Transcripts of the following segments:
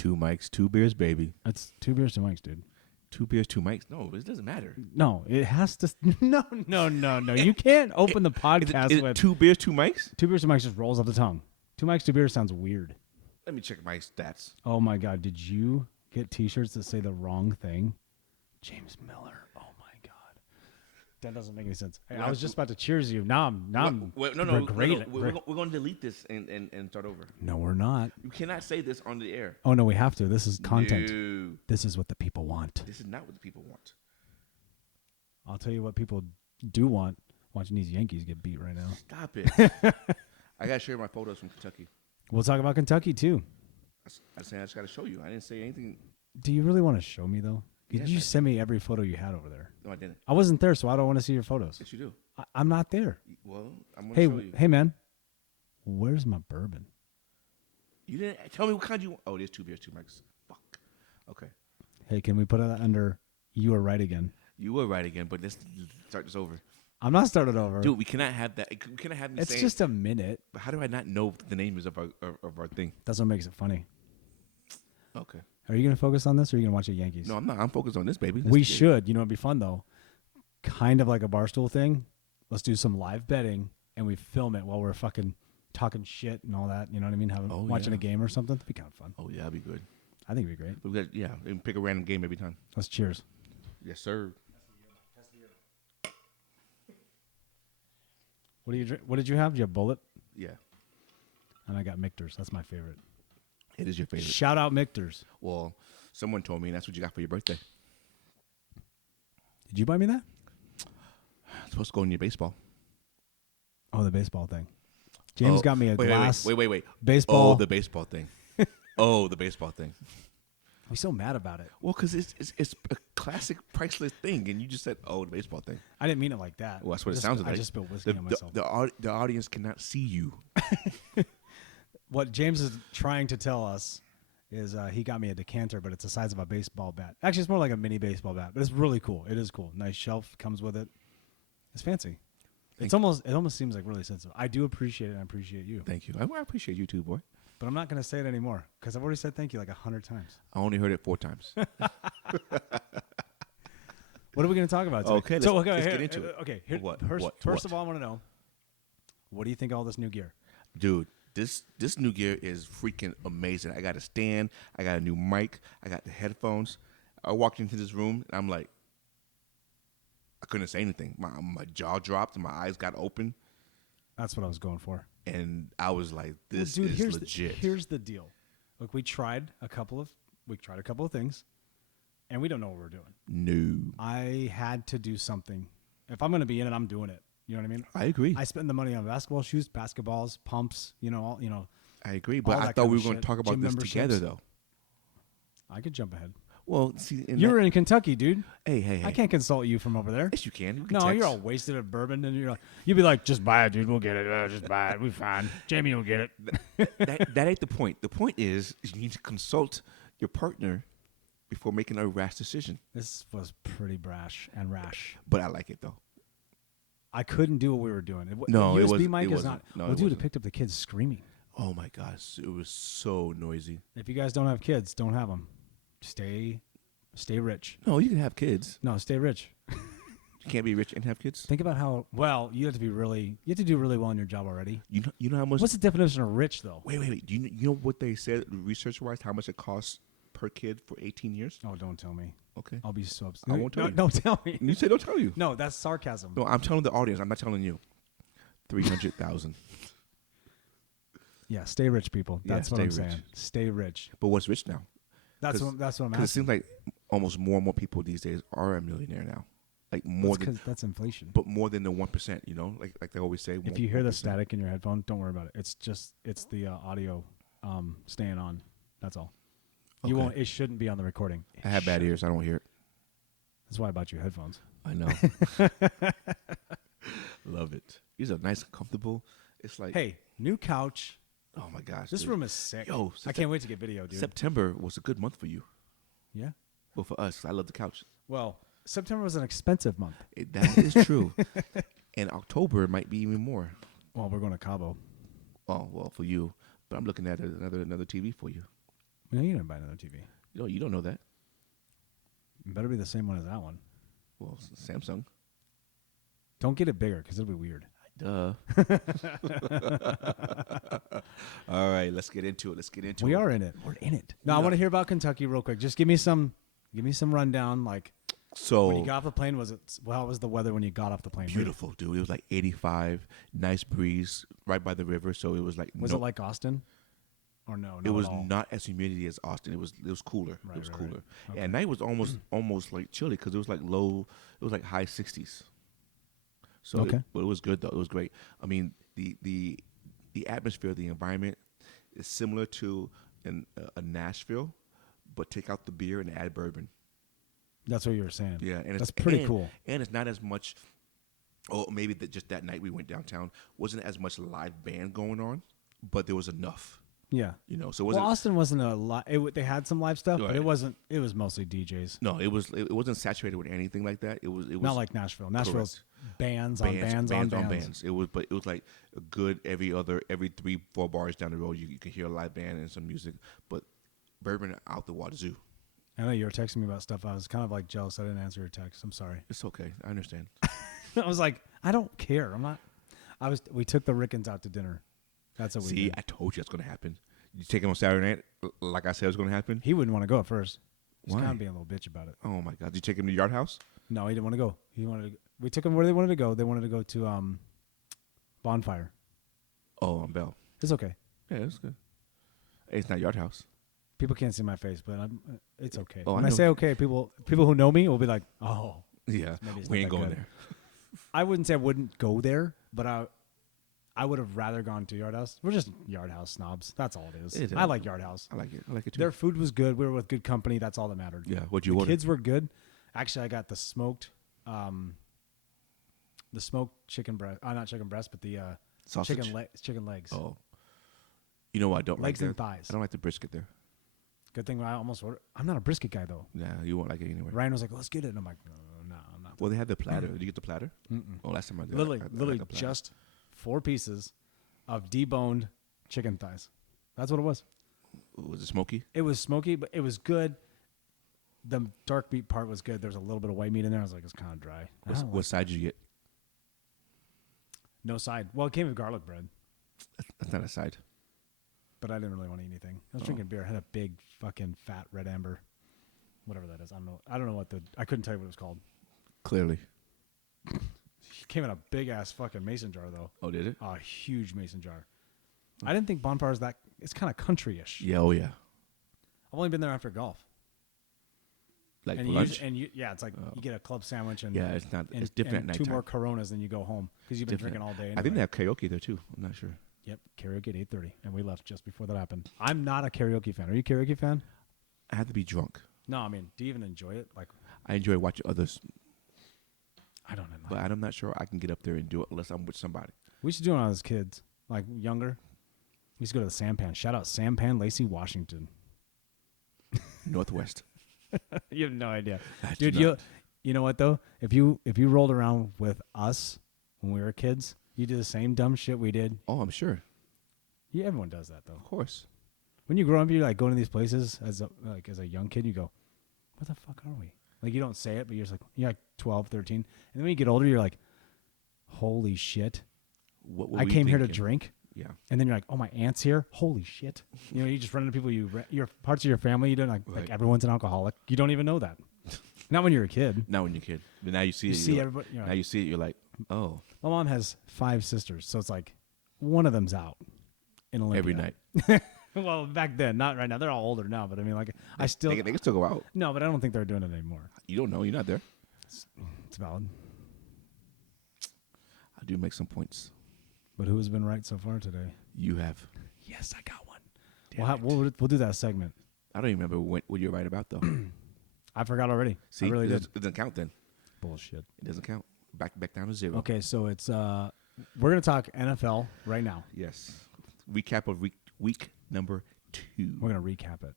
2 mics, 2 beers, baby. It's 2 beers, 2 mics, dude. 2 beers, 2 mics. No, it doesn't matter. No, it has to. No. You can't open the podcast with 2 beers, 2 mics? 2 beers, 2 mics just rolls off the tongue. 2 mics, 2 beers sounds weird. Let me check my stats. Oh my God! Did you get T-shirts that say the wrong thing? James Miller. Oh my God, that doesn't make any sense. Hey, I was just about to cheers you. Now I'm regretting it. We're going to delete this and start over. No, we're not. You cannot say this on the air. Oh no, we have to. This is content. No. This is what the people want. This is not what the people want. I'll tell you what people do want. Watching these Yankees get beat right now. Stop it. I got to share my photos from Kentucky. We'll talk about Kentucky too. I said I just got to show you. I didn't say anything. Do you really want to show me though? Did Yes, you send me every photo you had over there? No, I didn't. I wasn't there, so I don't want to see your photos. Yes, you do. I'm not there. Well, I'm going to show you. Hey, man. Where's my bourbon? You didn't tell me what kind you want. Oh, there's 2 beers, 2 mics. Fuck. Okay. Hey, can we put it under you were right again? You were right again, but let's start this over. I'm not starting over. Dude, we cannot have that. We cannot have me It's saying, just a minute. But how do I not know what the name is of our thing? That's what makes it funny. Okay. Are you going to focus on this or are you going to watch the Yankees? No, I'm not. I'm focused on this, baby. We should. You know, it'd be fun, though. Kind of like a Barstool thing. Let's do some live betting, and we film it while we're fucking talking shit and all that. You know what I mean? Watching a game or something. That'd be kind of fun. Oh, yeah, that'd be good. I think it'd be great. But we got, pick a random game every time. Let's cheers. Yes, sir. What do you drink? What did you have? Did you have Bullet? Yeah. And I got Michter's. That's my favorite. It is your favorite. Shout out Michter's. Well, someone told me that's what you got for your birthday. Did you buy me that? It's supposed to go in your baseball. Oh, the baseball thing. James got me a glass. Wait. Baseball. Oh, the baseball thing. The baseball thing. I'm so mad about it. Well, because it's a classic priceless thing, and you just said, "Oh, the baseball thing." I didn't mean it like that. Well, that's what it sounds like. I just spilled whiskey on myself. The audience cannot see you. What James is trying to tell us is he got me a decanter, but it's the size of a baseball bat. Actually, it's more like a mini baseball bat, but it's really cool. It is cool. Nice shelf comes with it. It's fancy. It almost seems like really sensitive. I do appreciate it, and I appreciate you. Thank you. I appreciate you too, boy. But I'm not going to say it anymore because I've already said thank you like 100 times. I only heard it 4 times. What are we going to talk about today? Okay, let's get into it. Okay, first of all, I want to know, what do you think of all this new gear? Dude, this new gear is freaking amazing. I got a stand. I got a new mic. I got the headphones. I walked into this room, and I'm like, I couldn't say anything. My jaw dropped, and my eyes got open. That's what I was going for. And I was like, "This dude, is legit." Here's the deal. Look, we tried a couple of things, and we don't know what we're doing. No. I had to do something. If I'm going to be in it, I'm doing it. You know what I mean? I agree. I spend the money on basketball shoes, basketballs, pumps. I agree, but I thought we were going to talk about this together, though. I could jump ahead. Well, see, you're in Kentucky, dude. Hey. I can't consult you from over there. Yes, you can. You're all wasted at bourbon, and you'd be like, just buy it, dude. We'll get it. Just buy it. We're fine. Jamie will get it. That ain't the point. The point is you need to consult your partner before making a rash decision. This was pretty brash and rash. But I like it, though. I couldn't do what we were doing. No, the it USB wasn't. mic It is wasn't. not. No, well, it dude, it wasn't. picked up the kids screaming. Oh, my gosh. It was so noisy. If you guys don't have kids, don't have them. Stay rich. No, you can have kids. No, stay rich. You can't be rich and have kids. Think about how you have to do really well in your job already. You know how much. What's the definition of rich, though? Wait. Do you know what they said research-wise? How much it costs per kid for 18 years? Oh, don't tell me. Okay. I'll be so upset. I won't tell you. Don't tell me. You say don't tell you. No, that's sarcasm. No, I'm telling the audience. I'm not telling you. 300,000. Yeah, stay rich, people. That's what I'm stay rich. saying. Stay rich. But what's rich now? That's what I'm asking. Because it seems like almost more and more people these days are a millionaire now. Like more than that's inflation. But more than the 1%. You know, like they always say. If you hear the static in your headphone, don't worry about it. It's the audio staying on. That's all. You won't. It shouldn't be on the recording. I have bad ears. I don't hear it. That's why I bought you headphones. I know. Love it. These are nice and comfortable. It's like, hey, new couch. Oh my gosh, this room is sick. Yo, I can't wait to get video, dude. September was a good month for you. Yeah. Well, for us, I love the couch. Well, September was an expensive month. That is true. And October might be even more. Well, we're going to Cabo. Oh, well, for you. But I'm looking at another TV for you. No, you didn't buy another TV. No, you don't know that. It better be the same one as that one. Well, Samsung. Don't get it bigger because it'll be weird. Duh. All right, let's get into it. We are in it. We're in it. No, I want to hear about Kentucky real quick. Just give me some rundown. Like, So when you got off the plane, how was the weather when you got off the plane? beautiful, dude. It was like 85, nice breeze, right by the river. So it was like Was it like Austin? Or no? it was not as humidity as Austin. It was cooler. Right, it was right, cooler. right. Okay. And at night was almost like chilly because it was like low. It was like high 60s. So Okay. but it was good though. It was great. I mean, the atmosphere, the environment is similar to a Nashville, but take out the beer and add bourbon. That's what you were saying. Yeah, and that's pretty cool. And it's not as much. Oh, maybe just that night we went downtown wasn't as much live band going on, but there was enough. Yeah. You know, so it Well, wasn't. Austin wasn't a lot. They had some live stuff, but Right. it wasn't. It was mostly DJs. No, it wasn't saturated with anything like that. It was Not like Nashville. Nashville's bands on bands. It was like a good every 3-4 bars down the road you could hear a live band and some music, but bourbon out the wazoo. I know you were texting me about stuff. I was kind of like jealous. I didn't answer your text. I'm sorry. It's okay. I understand. I was like, I don't care. I'm not. We took the Rickens out to dinner. That's what we See, did. I told you that's gonna happen. You take him on Saturday night, like I said it was gonna happen. He wouldn't want to go at first. He's Why? kind of being a little bitch about it. Oh my God! Did you take him to Yard House? No, he didn't want to go. We took him where they wanted to go. They wanted to go to Bonfire. Oh, on Bell. It's okay. Yeah, it's good. It's not Yard House. People can't see my face, but it's okay. Oh, when I I know. say okay, people who know me will be like, oh. Yeah, Maybe it's we not ain't that going good. there. I wouldn't say I wouldn't go there, but I would have rather gone to Yard House. We're just Yard House snobs. That's all it is. It is. I like Yard House. I like it. I like it too. Their food was good. We were with good company. That's all that mattered. Yeah, what'd you The order? kids were good. Actually, I got the smoked chicken breast. Not chicken breast, but the Sausage? chicken legs. Oh, you know what? I don't Legs like and there? thighs. I don't like the brisket there. Good thing I almost ordered. I'm not a brisket guy though. Nah, you won't like it anyway. Ryan was like, "Let's get it," and I'm like, "No, I'm not." Well, they had the platter. Did you get the platter? Mm-mm. Oh, last time I did. Literally, I like literally the platter. just 4 pieces of deboned chicken thighs. That's what it was. Was it smoky? It was smoky, but it was good. The dark meat part was good. There was a little bit of white meat in there. I was like, it's kind of dry. I don't What like- side did you get? No side. Well, it came with garlic bread, That's not a side. but I didn't really want to eat anything. I was drinking beer. I had a big fucking fat red amber, whatever that is. I don't know what I couldn't tell you what it was called. Clearly. It came in a big ass fucking mason jar though. Oh, did it? A huge mason jar. I didn't think Bonfire is that. It's kind of country-ish. Yeah. Oh, yeah. I've only been there after golf. Like And for you lunch? yeah, it's like you get a club sandwich and Yeah, it's not. and, It's different and at 2 nighttime. more Coronas, then you go home because you've been Different. drinking all day. I think anyway. they have karaoke there too. I'm not sure. Yep, karaoke at 8:30, and we left just before that happened. I'm not a karaoke fan. Are you a karaoke fan? I have to be drunk. No, I mean, do you even enjoy it? Like, I enjoy watching others, I don't know. but I'm not sure I can get up there and do it unless I'm with somebody. We used to do it when I was kids, like younger. We used to go to the Sampan. Shout out Sampan, Lacey, Washington. Northwest. You have no idea, I do dude. not. You know what though? If you rolled around with us when we were kids, you did the same dumb shit we did. Oh, I'm sure. Yeah, everyone does that though. Of course. When you grow up, you're like going to these places as a young kid. You go, "What the fuck are we?" Like you don't say it, but you're just like you're like 12, 13, and then when you get older, you're like, "Holy shit! What were I we came here to thinking? drink." Yeah. And then you're like, "Oh, my aunt's here! Holy shit!" You know, you just run into people. Your parts of your family. You don't like Right. everyone's an alcoholic. You don't even know that. Not when you're a kid. Not when you're a kid. But now you see You it. see you're everybody. You're now like, you see it. You're like, oh, my mom has 5 sisters, so it's like one of them's out in Olympia every night. Well, back then, not right now. They're all older now, but I mean, like, I still They can still go out. no, but I don't think they're doing it anymore. You don't know. You're not there. It's valid. I do make some points. But who has been right so far today? You have. Yes, I got one. Damn We'll do that segment. I don't even remember what you're right about though. I forgot already. See, I really it did. doesn't count then. Bullshit. It doesn't count. Back down to 0. Okay, so it's we're gonna talk NFL right now. Yes. Recap of week number 2. We're gonna recap it.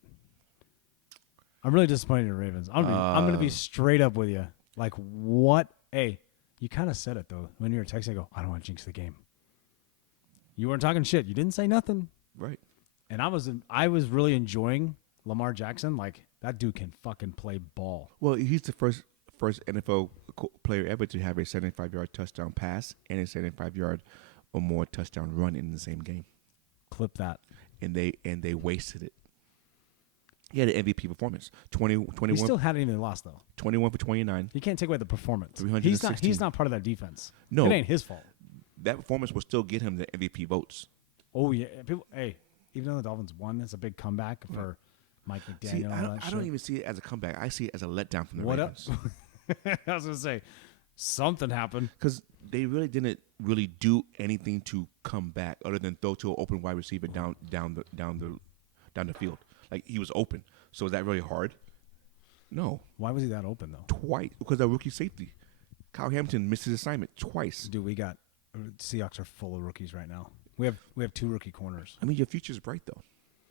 I'm really disappointed in the Ravens. I'm gonna be straight up with you. Like what? Hey, you kind of said it though when you were texting. I go, I don't want to jinx the game. You weren't talking shit. You didn't say nothing. Right. And I was really enjoying Lamar Jackson, like that dude can fucking play ball. Well, he's the first NFL player ever to have a 75-yard touchdown pass and a 75-yard or more touchdown run in the same game. Clip that. And they wasted it. He had an MVP performance. 21. He still hadn't even lost though. 21 for 29. You can't take away the performance. 316. He's not part of that defense. No, it ain't his fault. That performance will still get him the MVP votes. Oh yeah, people. Hey, even though the Dolphins won, it's a big comeback for Mike McDaniel. See, I don't even see it as a comeback. I see it as a letdown from the Ravens. I was gonna say something happened because they really didn't do anything to come back other than throw to an open wide receiver down the field. Like he was open. So is that really hard? No. Why was he that open though? Twice because of rookie safety. Kyle Hamilton missed his assignment twice. Dude, we got Seahawks are full of rookies right now. We have 2 rookie corners. I mean, your future's bright though.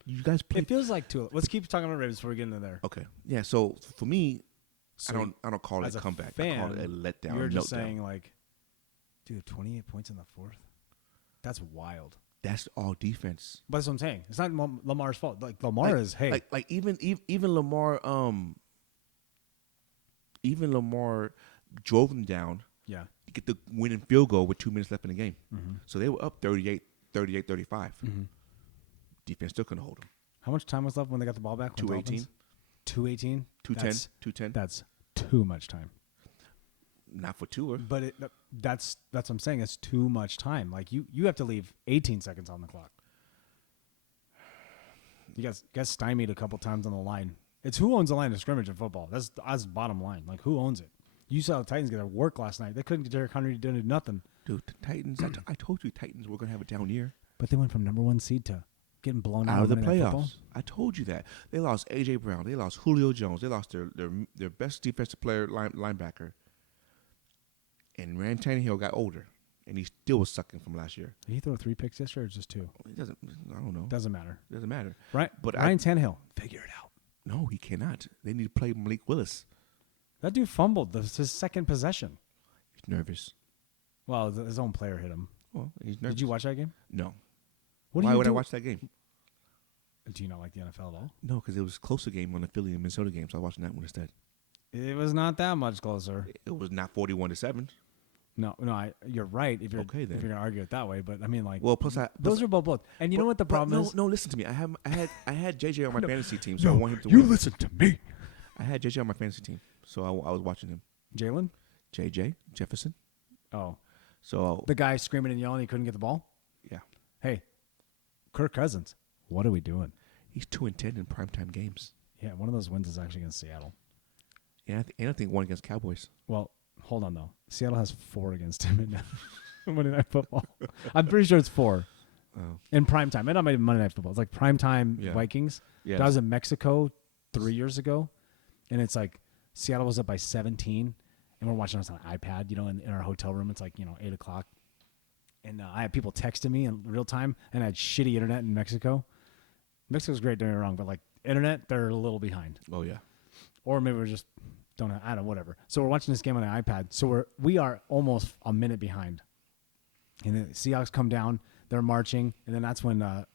You guys play. It feels like 2. Let's keep talking about Ravens before we get into there. Okay. Yeah. So for me, I don't call it a comeback. Fan, I call it a letdown. You're just saying like, dude, 28 points in the 4th. That's wild. That's all defense. But that's what I'm saying. It's not Lamar's fault. Like Lamar is like even Lamar drove them down. Yeah. To get the winning field goal with 2 minutes left in the game. Mm-hmm. So they were up 38-35. Mm-hmm. Defense still couldn't hold them. How much time was left when they got the ball back? 2:18. 2:18. 2:10. 2:10. That's too much time. Not for Tua. But that's what I'm saying. It's too much time. Like you have to leave 18 seconds on the clock. You guys stymied a couple times on the line. It's who owns the line of scrimmage in football. That's the bottom line. Like who owns it? You saw the Titans get their work last night. They couldn't get Derrick Henry to do nothing. Dude, the Titans. I told you Titans were gonna have a down year. But they went from number 1 seed to getting blown out of the playoffs. Football. I told you that. They lost A.J. Brown. They lost Julio Jones. They lost their best defensive player linebacker. And Ryan Tannehill got older, and he still was sucking from last year. Did he throw 3 picks yesterday or just 2? It doesn't. I don't know. Doesn't matter. Doesn't matter. Right. But Ryan Tannehill, figure it out. No, he cannot. They need to play Malik Willis. That dude fumbled. This is his second possession. He's nervous. Well, his own player hit him. Well, he's nervous. Did you watch that game? No. Why would I watch that game? Do you not like the NFL at all? No, because it was a closer game on the Philly and Minnesota game, so I watched that one instead. It was not that much closer. It was not 41-7. No, you're right. If you're okay, then. If you're gonna argue it that way, but I mean, like, well, plus those are both. And you know what the problem is? No, listen to me. I had JJ on my fantasy team, so I want him to you win. listen to me. I had JJ on my fantasy team, so I was watching him. Jalen? JJ Jefferson. Oh, so the guy screaming and yelling he couldn't get the ball. Yeah. Hey, Kirk Cousins, what are we doing? He's 2-10 in primetime games. Yeah, one of those wins is actually against Seattle. Yeah, and I think one against Cowboys. Well, hold on though. Seattle has 4 against him in Monday Night Football. I'm pretty sure it's 4 in primetime. It not even Monday Night Football. It's like primetime Vikings. Yeah. That was in Mexico 3 years ago, and it's like Seattle was up by 17, and we're watching this on an iPad. In our hotel room. It's like 8 o'clock, and I had people texting me in real time, and I had shitty internet in Mexico. Mexico's great, don't get me wrong, but like internet, they're a little behind. Oh yeah. Or maybe we're just I don't know, whatever. So we're watching this game on the iPad. So we are almost a minute behind. And the Seahawks come down, they're marching, and then that's when the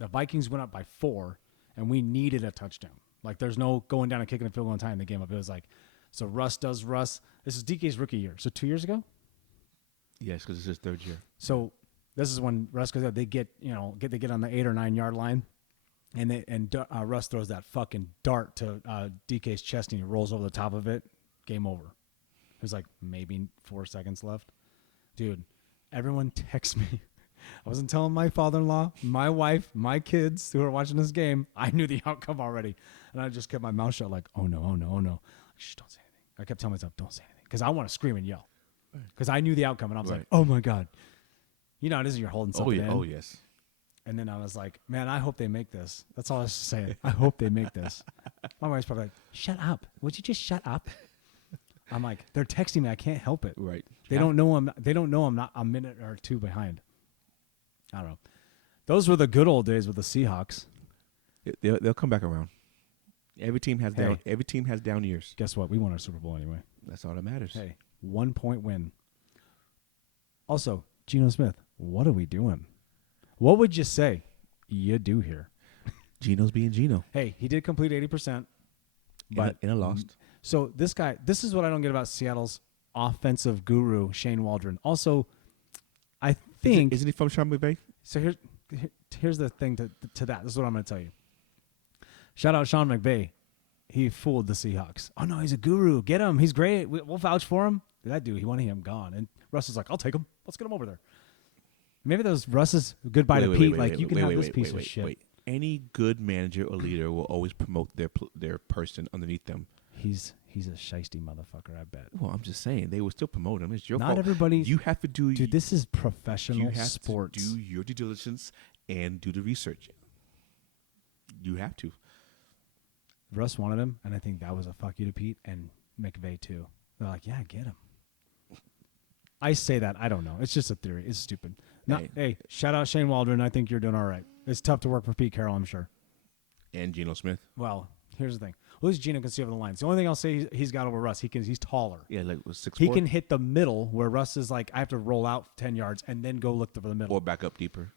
Vikings went up by 4, and we needed a touchdown. Like there's no going down and kicking a field goal and tying the game up. It was like, so Russ does Russ. This is DK's rookie year. So 2 years ago? Yes, because it's his 3rd year. So this is when Russ goes out. They get on the 8 or 9 yard line. And Russ throws that fucking dart to DK's chest, and he rolls over the top of it. Game over. There's like maybe 4 seconds left. Dude, everyone texts me. I wasn't telling my father-in-law, my wife, my kids who were watching this game. I knew the outcome already. And I just kept my mouth shut like, oh no, oh no, oh no. Shh, don't say anything. I kept telling myself, don't say anything. Because I want to scream and yell. Because I knew the outcome, and I was like, oh my God. You know how it is, you're holding something in. Oh, yes. And then I was like, man, I hope they make this. That's all I was saying. I hope they make this. My wife's probably like, shut up. Would you just shut up? I'm like, they're texting me. I can't help it. Right. They don't know I'm not a minute or 2 behind. I don't know. Those were the good old days with the Seahawks. They'll come back around. Every team has down years. Guess what? We won our Super Bowl anyway. That's all that matters. Hey, 1 point win. Also, Geno Smith, what are we doing? What would you say you do here? Geno's being Geno. Hey, he did complete 80%, but in a lost. So this is what I don't get about Seattle's offensive guru, Shane Waldron. Also, I think Isn't he from Sean McVay? so. Here's the thing to that. This is what I'm going to tell you. Shout out Sean McVay. He fooled the Seahawks. Oh no, he's a guru. Get him. He's great. We'll vouch for him. That dude, he wanted him gone. And Russ is like, I'll take him. Let's get him over there. Maybe that was Russ's goodbye to Pete. You can have this piece of shit. Any good manager or leader will always promote their person underneath them. He's a shiesty motherfucker, I bet. Well, I'm just saying they will still promote him. It's your fault. Not everybody. You have to do. Dude, this is professional you have sports. to do your due diligence and do the research. You have to. Russ wanted him, and I think that was a fuck you to Pete and McVay too. They're like, yeah, get him. I say that. I don't know. It's just a theory. It's stupid. Hey, shout out Shane Waldron. I think you're doing all right. It's tough to work for Pete Carroll, I'm sure. And Geno Smith. Well, here's the thing. At least Geno can see over the lines. The only thing I'll say he's got over Russ, he's taller. Yeah, like 6'4". He can hit the middle where Russ is like, I have to roll out 10 yards and then go look for the middle. Or back up deeper.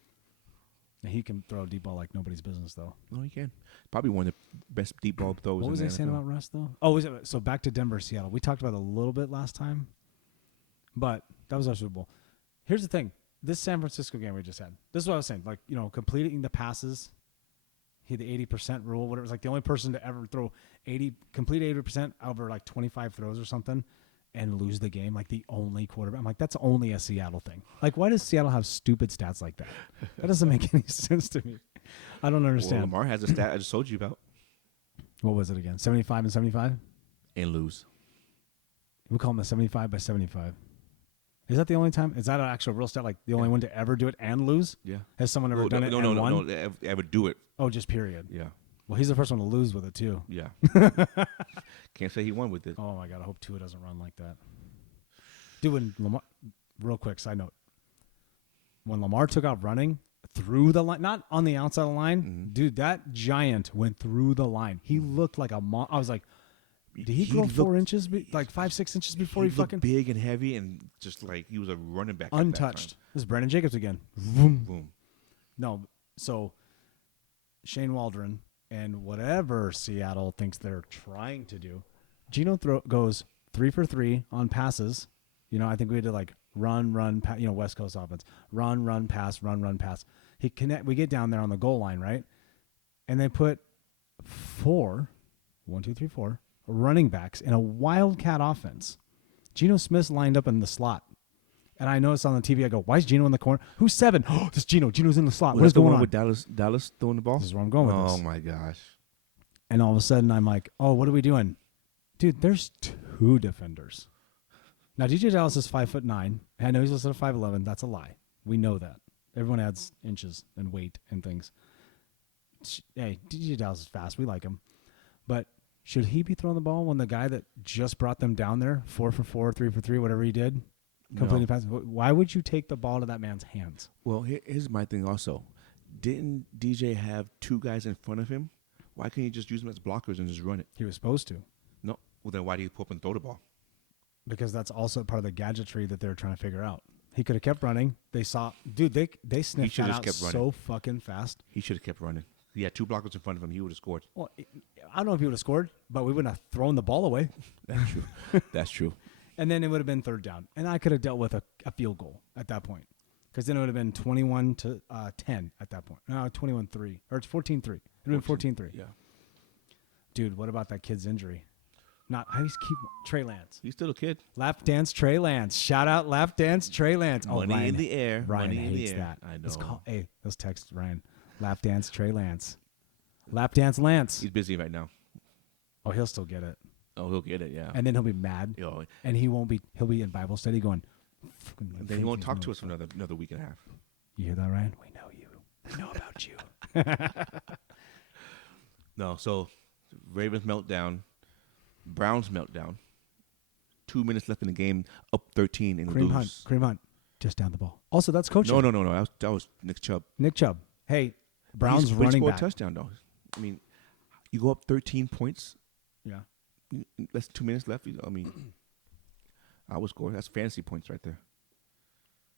He can throw a deep ball like nobody's business, though. No, he can. Probably one of the best deep ball throws. What was I saying about Russ, though? Oh, so back to Denver, Seattle. We talked about it a little bit last time, but that was our Super Bowl. Here's the thing. This San Francisco game we just had, this is what I was saying. Like, completing the passes, the 80% rule, whatever. It was like the only person to ever complete 80% over like 25 throws or something and lose the game, like the only quarterback. I'm like, that's only a Seattle thing. Like, why does Seattle have stupid stats like that? That doesn't make any sense to me. I don't understand. Well, Lamar has a stat I just told you about. What was it again? 75 and 75? And lose. We call them a 75 by 75. Is that the only time? Is that an actual real stat? Like the only one to ever do it and lose? Yeah. Has someone ever done it and won? No, ever do it. Oh, just period. Yeah. Well, he's the first one to lose with it, too. Yeah. Can't say he won with it. Oh, my God. I hope Tua doesn't run like that. Dude, when Lamar, real quick side note, when Lamar took out running through the line, not on the outside of the line, dude, that giant went through the line. He looked like a I was like, did he grow 4 inches, like 5-6 inches before he fucking big and heavy and just like he was a running back. untouched? This is Brandon Jacobs again. Boom. Boom. No, so Shane Waldron and whatever Seattle thinks they're trying to do, Geno goes 3 for 3 on passes. I think we did like run, West Coast offense, run, pass, run, pass. We get down there on the goal line, right? And they put 4 running backs in a wildcat offense. Geno Smith's lined up in the slot. And I noticed on the TV, I go, why is Geno in the corner? Who's 7? Oh, this is Geno. Geno's in the slot. What is going on? With Dallas throwing the ball? This is where I'm going with this. Oh, my gosh. And all of a sudden, I'm like, oh, what are we doing? Dude, there's 2 defenders. Now, DJ Dallas is 5'9". I know he's listed at 5'11". That's a lie. We know that. Everyone adds inches and weight and things. Hey, DJ Dallas is fast. We like him. But should he be throwing the ball when the guy that just brought them down there, 4 for 4, 3 for 3, whatever he did, completely pass? Why would you take the ball to that man's hands? Well, here's my thing also. Didn't DJ have 2 guys in front of him? Why can't he just use them as blockers and just run it? He was supposed to. No. Well, then why do you pull up and throw the ball? Because that's also part of the gadgetry that they're trying to figure out. He could have kept running. They saw, dude, they sniffed that out so fucking fast. He should have kept running. He had 2 blockers in front of him. He would have scored. Well, I don't know if he would have scored, but we wouldn't have thrown the ball away. That's true. That's true. And then it would have been 3rd down. And I could have dealt with a field goal at that point. Because then it would have been 21-10 at that point. No, 21-3. Or it's 14-3. It would have been 14-3. Yeah. Dude, what about that kid's injury? I just keep Trey Lance. He's still a kid. Lap dance Trey Lance. Shout out Lap dance Trey Lance. Money Ryan, in the air. Ryan money hates in the air. that. I know. Let's text Ryan. Lap dance Trey Lance. Lap dance Lance. He's busy right now. Oh, he'll still get it. Oh, he'll get it, yeah. And then he'll be mad. Yo. And he'll be in Bible study going. And then he won't talk to us for another week and a half. You hear that, Ryan? We know you. We know about you. No, so Ravens meltdown, Browns meltdown. 2 minutes left in the game, up 13 and lose. Kareem Hunt, just down the ball. Also, that's coaching. No. That was Nick Chubb. Nick Chubb. Hey, Browns running back. He scored a touchdown, though. I mean, you go up 13 points. Yeah. Less than 2 minutes left. I mean, I would score. That's fantasy points right there.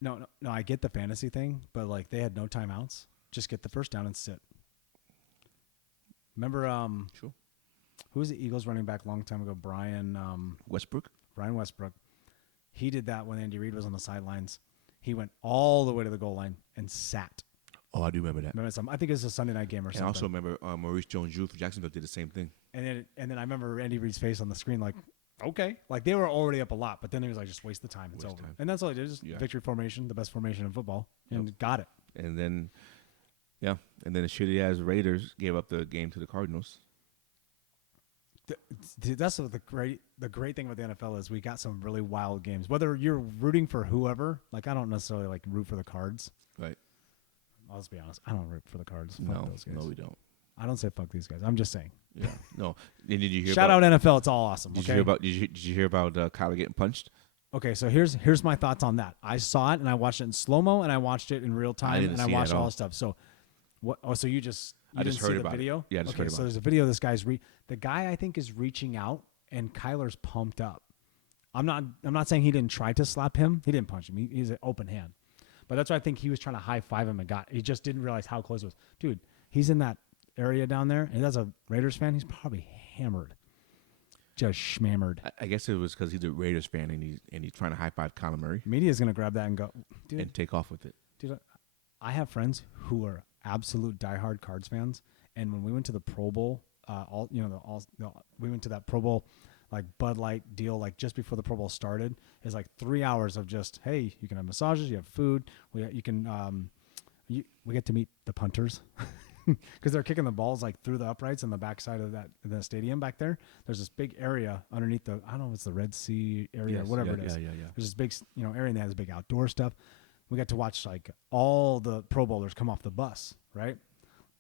No. I get the fantasy thing, but like they had no timeouts. Just get the first down and sit. Remember Sure. who was the Eagles running back a long time ago? Brian Westbrook. Westbrook. He did that when Andy Reid was on the sidelines. He went all the way to the goal line and sat. Oh, I do remember that. I think it was a Sunday night game or And something. I also remember Maurice Jones-Drew from Jacksonville did the same thing. And then I remember Andy Reid's face on the screen, like, okay, like they were already up a lot, but then he was like, just waste the time, it's Waste over. time. And that's all he did, just victory formation, the best formation in football, and Yep. got it. And then, the shitty ass Raiders gave up the game to the Cardinals. That's what the great thing about the NFL is we got some really wild games. Whether you're rooting for whoever, like I don't necessarily like root for the Cards. Right. I'll just be honest, I don't root for the Cards. Fuck No, those guys. no, we don't. I don't say fuck these guys. I'm just saying. Yeah, no. And did you hear? Shout about, out NFL. It's all awesome. Did Okay? you hear about? Did you hear about Kyler getting punched? Okay, so here's my thoughts on that. I saw it and I watched it in slow mo and I watched it in real time didn't and I see it watched at all all. the stuff. So what? Oh, so you just didn't heard see the about it. video? Yeah, I just okay, heard so about it. there's a video. This guy's the guy I think is reaching out and Kyler's pumped up. I'm not saying he didn't try to slap him. He didn't punch him. He's an open hand. But that's why I think he was trying to high five him and he just didn't realize how close it was. Dude, he's in that area down there, and as a Raiders fan, he's probably hammered. Just schmammered. I guess it was because he's a Raiders fan and he's trying to high five Kyler Murray Media's gonna grab that and go, dude. and take off with it. Dude, I have friends who are absolute diehard Cards fans, and when we went to the Pro Bowl, we went to that Pro Bowl like Bud Light deal, like just before the Pro Bowl started. It's like 3 hours of just, hey, you can have massages, you have food, we get to meet the punters because they're kicking the balls like through the uprights in the backside of the stadium back there. There's this big area underneath I don't know if it's the Red Sea area or whatever it is. Yeah. There's this big area and they have this big outdoor stuff. We got to watch like all the Pro Bowlers come off the bus, right?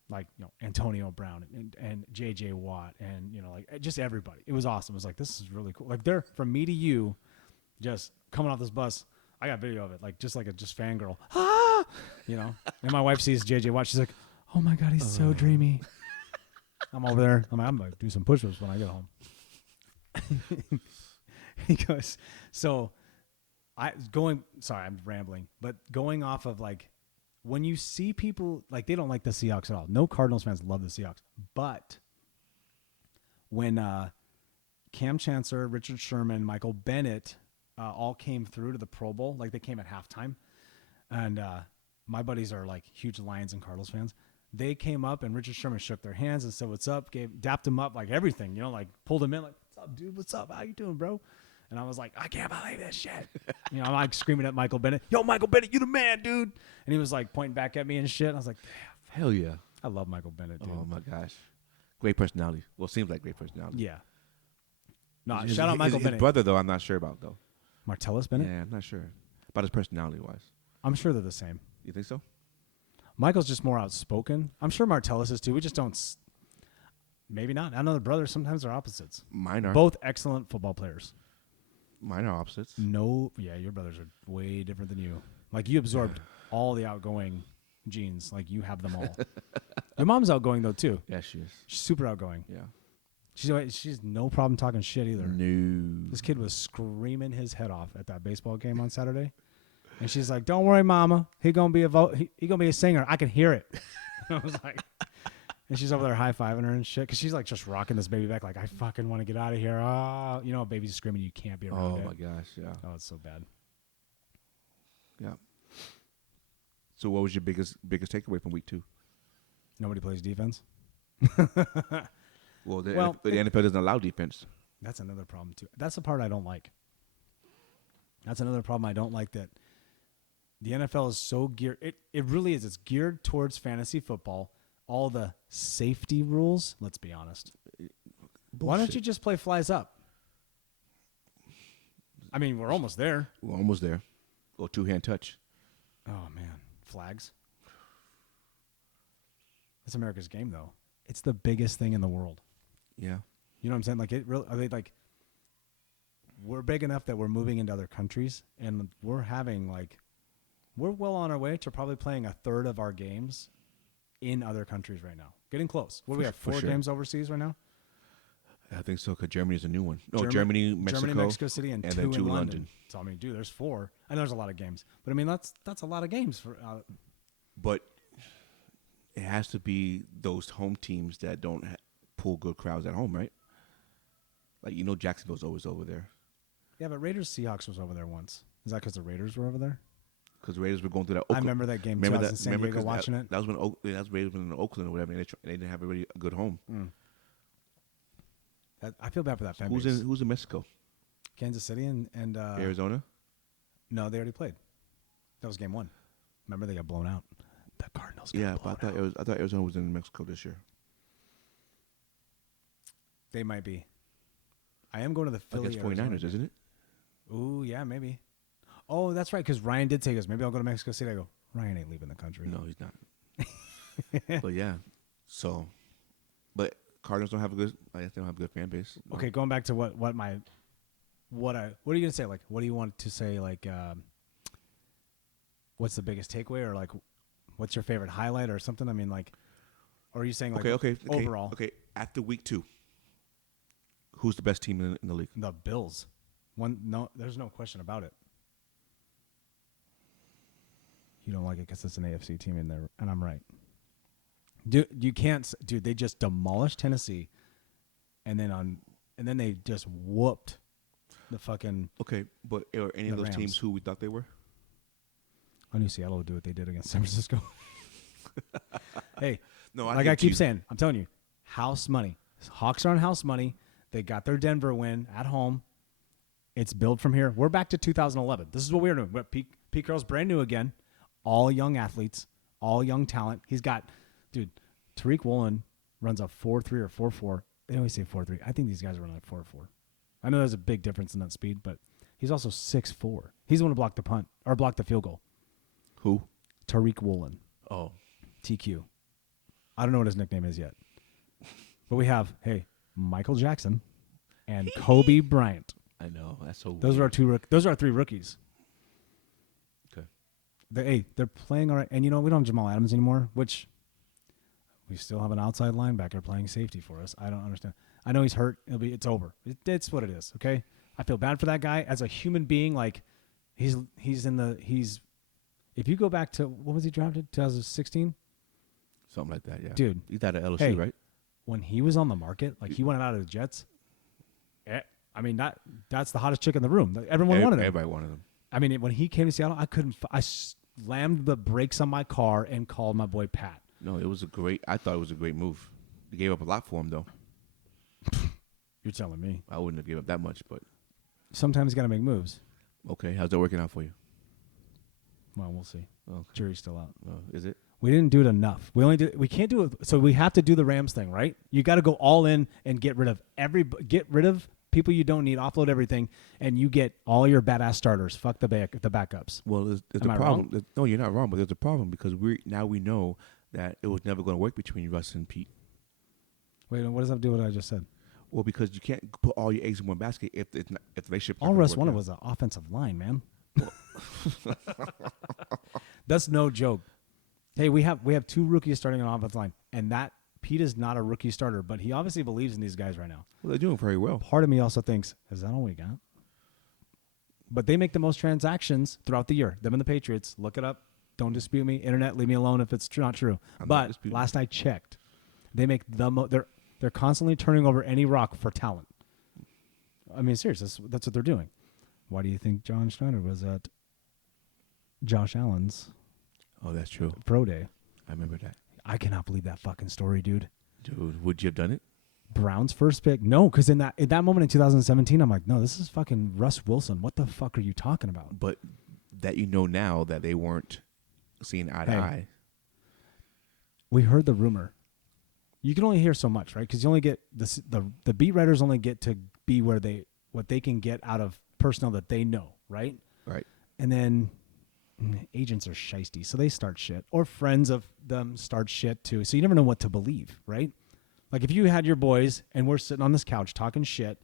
Like, Antonio Brown and J.J. Watt and, like just everybody. It was awesome. It was like, this is really cool. Like they're from me to you just coming off this bus. I got video of it, like just fangirl. Ah! And my wife sees J.J. Watt. She's like, oh my God, he's so dreamy. I'm over there. I'm going to do some push-ups when I get home. He goes, I'm rambling, but going off of like, when you see people, like they don't like the Seahawks at all. No Cardinals fans love the Seahawks. But when Cam Chancellor, Richard Sherman, Michael Bennett all came through to the Pro Bowl, like they came at halftime, and my buddies are like huge Lions and Cardinals fans. They came up and Richard Sherman shook their hands and said, "What's up?" Dapped him up, like everything, like pulled him in, like, "What's up, dude? What's up? How you doing, bro?" And I was like, I can't believe this shit. I'm like screaming at Michael Bennett, "Yo, Michael Bennett, you the man, dude." And he was like pointing back at me and shit. I was like, damn, Hell yeah. I love Michael Bennett, dude. Oh my gosh. Great personality. Well, seems like great personality. Yeah. No, His- shout out Michael his Bennett. brother, though, I'm not sure about, though. Martellus Bennett? Yeah, I'm not sure about his personality-wise. I'm sure they're the same. You think so? Michael's just more outspoken. I'm sure Martellus is too. We just don't. Maybe not. I know the brothers sometimes they're opposites. Mine are. Both excellent football players. Mine are opposites. No, yeah, your brothers are way different than you. Like you absorbed all the outgoing genes. Like you have them all. Your mom's outgoing though too. Yeah, she is. She's super outgoing. Yeah. She's no problem talking shit either. No. This kid was screaming his head off at that baseball game on Saturday, and she's like, "Don't worry, Mama. He gonna be he gonna be a singer. I can hear it." I was like, and she's over there high fiving her and shit because she's like just rocking this baby back. Like, I fucking want to get out of here. Oh, baby's screaming. You can't be around it. Oh my gosh, yeah. Oh, it's so bad. Yeah. So, what was your biggest takeaway from week 2? Nobody plays defense. Well, the Well, NFL doesn't allow defense. That's another problem too. That's the part I don't like. That's another problem I don't like, that the NFL is so geared. It really is. It's geared towards fantasy football. All the safety rules. Let's be honest. Why don't you just play flies up? I mean, we're almost there. We're almost there. Or two-hand touch. Oh man, flags. That's America's game, though. It's the biggest thing in the world. Yeah. You know what I'm saying? Like, it really, are they like, we're big enough that we're moving into other countries, and we're well on our way to probably playing a third of our games in other countries right now. Getting close. What do we have? 4 sure. games overseas right now? I think so, because Germany's a new one. No, Germany, Mexico City, and then 2 2 in in London. So, I mean, dude, there's 4. I know there's a lot of games. But, I mean, that's a lot of games. But it has to be those home teams that don't pull good crowds at home, right? Like Jacksonville's always over there. Yeah, but Raiders Seahawks was over there once. Is that because the Raiders were over there? Because the Raiders were going through that. I remember that game. Remember that? In San Diego watching it. That was when Raiders were in Oakland or whatever, and they didn't have a good home. I feel bad for that fan base. Who's in Mexico? Kansas City and Arizona. No, they already played. That was game 1. Remember they got blown out. The Cardinals. Yeah, but I thought Arizona was in Mexico this year. They might be. I am going to the Philly. Against 49ers, isn't it? Ooh, yeah, maybe. Oh, that's right, because Ryan did say this. Maybe I'll go to Mexico City. I go, Ryan ain't leaving the country. No, he's not. But yeah, so, but Cardinals don't have a good. I guess they don't have a good fan base. Okay, going back to what are you gonna say? Like, what do you want to say? Like, what's the biggest takeaway, or like, what's your favorite highlight, or something? I mean, like, or are you saying like overall? Okay, after week 2, who's the best team in the league? The Bills. No, there's no question about it. You don't like it because it's an AFC team in there, and I'm right. Dude, they just demolished Tennessee, and then they just whooped the fucking. Okay, but are any of those Rams. teams who we thought they were? I knew Seattle would do what they did against San Francisco. Hey, No, like I keep saying, I'm telling you, house money. Hawks are on house money. They got their Denver win at home. It's built from here. We're back to 2011. This is what we're doing. Pete Carroll's brand new again. All young athletes, all young talent. He's got, dude, Tariq Woolen runs a 4.3 or 4.4. They always say 4.3. I think these guys run like 4.4. I know there's a big difference in that speed, but he's also 6'4". He's the one who blocked the punt or blocked the field goal. Who? Tariq Woolen. Oh. TQ. I don't know what his nickname is yet. But we have, Michael Jackson and Kobe Bryant. I know. That's so Those weird. are our 3 rookies. Okay. They're playing all right. And, we don't have Jamal Adams anymore, which we still have an outside linebacker playing safety for us. I don't understand. I know he's hurt. It's over. It's what it is, okay? I feel bad for that guy. As a human being, like, if you go back to, what was he drafted, 2016? Something like that, yeah. Dude. He's out of LSU, right? When he was on the market, like, he went out of the Jets, I mean, that's the hottest chick in the room. Everyone wanted him. Everybody wanted him. I mean, when he came to Seattle, I slammed the brakes on my car and called my boy Pat. No, I thought it was a great move. They gave up a lot for him, though. You're telling me. I wouldn't have given up that much, but. Sometimes you got to make moves. Okay, how's that working out for you? Well, we'll see. Okay. Jury's still out. Is it? We didn't do it enough. We can't do it. So we have to do the Rams thing, right? You got to go all in and get rid of people you don't need, offload everything, and you get all your badass starters. Fuck the backups. Well, there's a problem. No, you're not wrong, but there's a problem because we know that it was never going to work between Russ and Pete. Wait, what does that do with what I just said? Well, because you can't put all your eggs in one basket if they ship. All Russ wanted was an offensive line, man. That's no joke. Hey, we have 2 rookies starting on offensive line, and that Pete is not a rookie starter, but he obviously believes in these guys right now. Well, they're doing very well. Part of me also thinks, is that all we got? But they make the most transactions throughout the year. Them and the Patriots. Look it up. Don't dispute me. Internet, leave me alone if it's not true. But last I checked, they make they're constantly turning over any rock for talent. I mean, seriously, that's what they're doing. Why do you think John Schneider was at Josh Allen's? Oh, that's true. Pro day. I remember that. I cannot believe that fucking story, dude. Dude, would you have done it? Browns first pick? No, because in that moment in 2017, I'm like, no, this is fucking Russ Wilson. What the fuck are you talking about? But that now that they weren't seeing eye to eye. We heard the rumor. You can only hear so much, right? Because you only get the beat writers only get to be what they can get out of personnel that they know, right? Right. And then agents are shisty, so they start shit, or friends of them start shit too. So you never know what to believe, right? Like if you had your boys and we're sitting on this couch talking shit,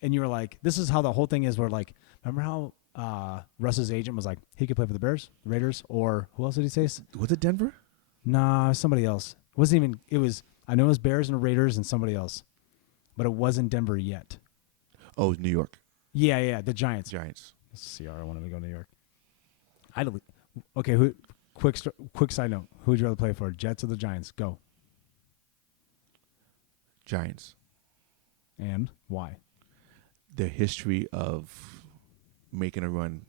and you were like, "This is how the whole thing is." We're like, remember how Russ's agent was like, he could play for the Bears, Raiders, or who else did he say? Was it Denver? Nah, somebody else. It wasn't even. It was. I know it was Bears and Raiders and somebody else, but it wasn't Denver yet. Oh, it was New York. Yeah, the Giants. Giants. CR wanted to go to New York. Okay. Quick side note. Who would you rather play for, Jets or the Giants? Go. Giants. And why? Their history of making a run,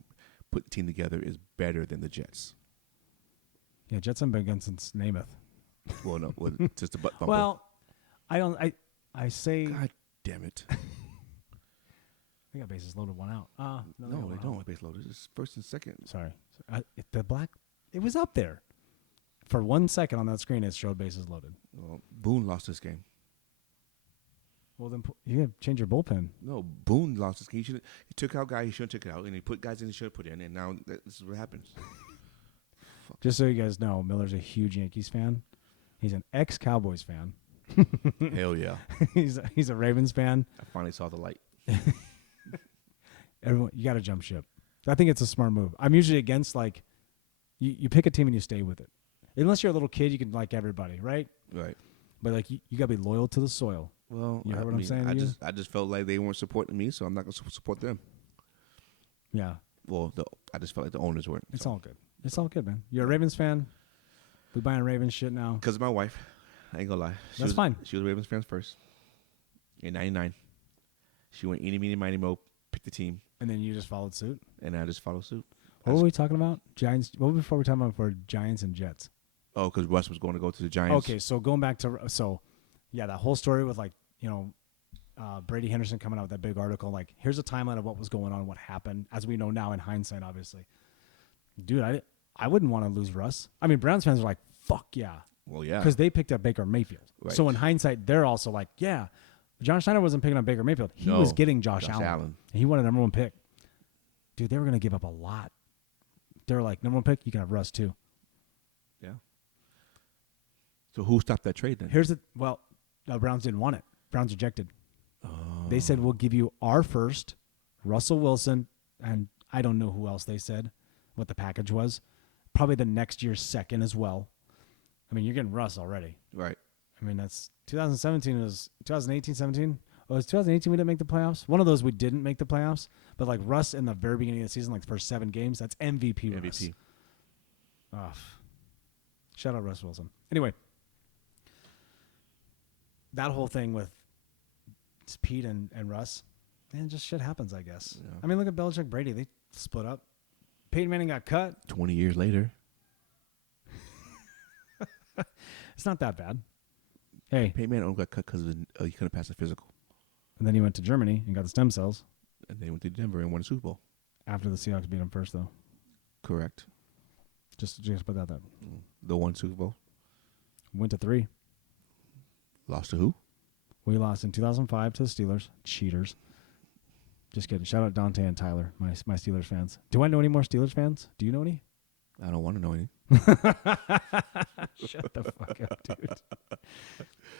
put the team together is better than the Jets. Yeah, Jets haven't been good since Namath. Well, no, just a butt fumble. Well, I say God damn it. they got bases loaded, one out. No, they don't have base loaded. It's first and second. Sorry. It was up there. For 1 second on that screen, it showed bases loaded. Well, Boone lost this game. Well, then you have to change your bullpen. No, Boone lost this game. He took out guys he shouldn't have took out, and he put guys in he should have put in, and now this is what happens. Just so you guys know, Miller's a huge Yankees fan. He's an ex-Cowboys fan. Hell yeah. He's a Ravens fan. I finally saw the light. Everyone, you got to jump ship. I think it's a smart move. I'm usually against, like, you pick a team and you stay with it. Unless you're a little kid, you can like everybody, right? Right. But, like, you got to be loyal to the soil. Well, You heard what I'm saying to you? I just felt like they weren't supporting me, so I'm not going to support them. Yeah. Well, I just felt like the owners weren't. It's all good. It's all good, man. You're a Ravens fan. We buying Ravens shit now. Because of my wife. I ain't going to lie. That's fine. She was a Ravens fan first. In 99. She went eeny, meeny, miny, mo, picked the team, And then you just followed suit. and I just followed suit. What were we talking about? Giants. What were we talking about for Giants and Jets? Oh, because Russ was going to go to the Giants. Okay, so going back to that whole story with Brady Henderson coming out with that big article. Like, here's a timeline of what was going on, what happened, as we know now in hindsight, obviously. Dude, I wouldn't want to lose Russ. I mean, Browns fans are like, fuck yeah. Well, yeah. Because they picked up Baker Mayfield. Right. So in hindsight, they're also like, yeah. John Schneider wasn't picking up Baker Mayfield. He was getting Josh Allen. And he wanted number one pick. Dude, they were going to give up a lot. They were like, number one pick, you can have Russ too. Yeah. So who stopped that trade then? The Browns didn't want it. Browns rejected. Oh. They said, we'll give you our first, Russell Wilson, and I don't know who else they said, what the package was. Probably the next year's second as well. I mean, you're getting Russ already. Right. I mean, that's 2017 was 2018, 17. Oh, it was 2018 we didn't make the playoffs? One of those we didn't make the playoffs. But like Russ in the very beginning of the season, like the first 7 games, that's MVP Russ. MVP. Oh, shout out Russ Wilson. Anyway, that whole thing with Pete and Russ, man, just shit happens, I guess. Yeah. I mean, look at Belichick, Brady. They split up. Peyton Manning got cut. 20 years later. It's not that bad. Hey. Peyton Manning only got cut because he couldn't pass a physical. And then he went to Germany and got the stem cells. And then he went to Denver and won a Super Bowl. After the Seahawks beat him first, though. Correct. Just put that there. The one Super Bowl. Went to 3. Lost to who? We lost in 2005 to the Steelers. Cheaters. Just kidding. Shout out Dante and Tyler, my Steelers fans. Do I know any more Steelers fans? Do you know any? I don't want to know any. Shut the fuck up, dude.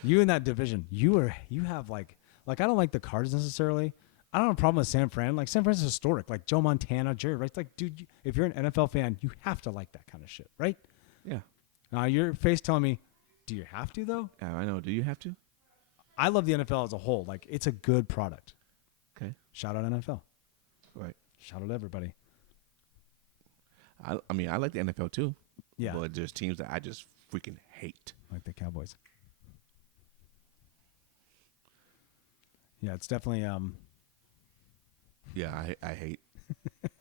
You in that division, you have like I don't like the Cards necessarily. I don't have a problem with San Fran. Like, San Fran's historic. Like Joe Montana, Jerry Rice. Like, dude, if you're an NFL fan, you have to like that kind of shit, right? Yeah. Now your face telling me, do you have to though? Yeah, I know. Do you have to? I love the NFL as a whole. Like, it's a good product. Okay. Shout out NFL. Right. Shout out everybody. I mean, I like the NFL too. Yeah. But there's teams that I just freaking hate. Like the Cowboys. Yeah, it's definitely Yeah, I hate.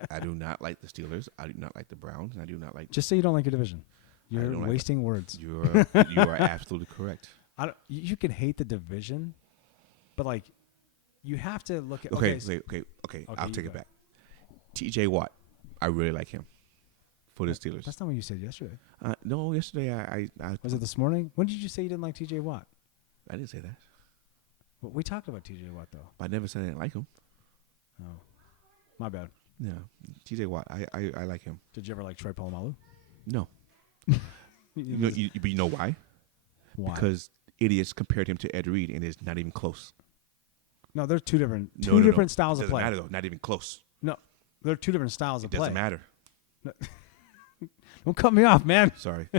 I do not like the Steelers. I do not like the Browns. I do not like. Just say you don't like your division. You're don't like wasting words. You are absolutely correct. You can hate the division, but like, you have to look at. Okay. I'll take it back. T.J. Watt, I really like him for the Steelers. That's not what you said yesterday. No, yesterday I Was it this morning? When did you say you didn't like T.J. Watt? I didn't say that. Well, we talked about T.J. Watt though. I never said I didn't like him. Oh, my bad. Yeah, T.J. Watt, I like him. Did you ever like Troy Polamalu? No. You know why? Why? Because idiots compared him to Ed Reed, and it's not even close. No, they're two different styles of Doesn't play. matter though. Not even close. No, they're two different styles of play. It doesn't matter. Don't cut me off, man. Sorry.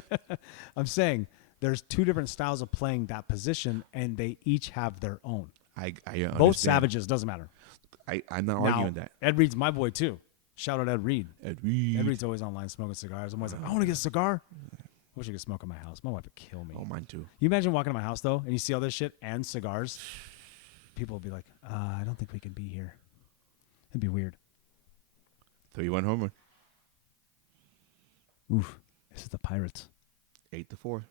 I'm saying there's two different styles of playing that position, and they each have their own. I understand. Both savages, doesn't matter. I'm not arguing that. Ed Reed's my boy too. Shout out Ed Reed. Ed Reed. Ed Reed's always online smoking cigars. I'm always like, I want to get a cigar. wish I could smoke in my house. My wife would kill me. Oh, mine too. You imagine walking to my house, though, and you see all this shit and cigars? People will be like, I don't think we can be here. It'd be weird. 3-1 homer. Oof. This is the Pirates. 8-4.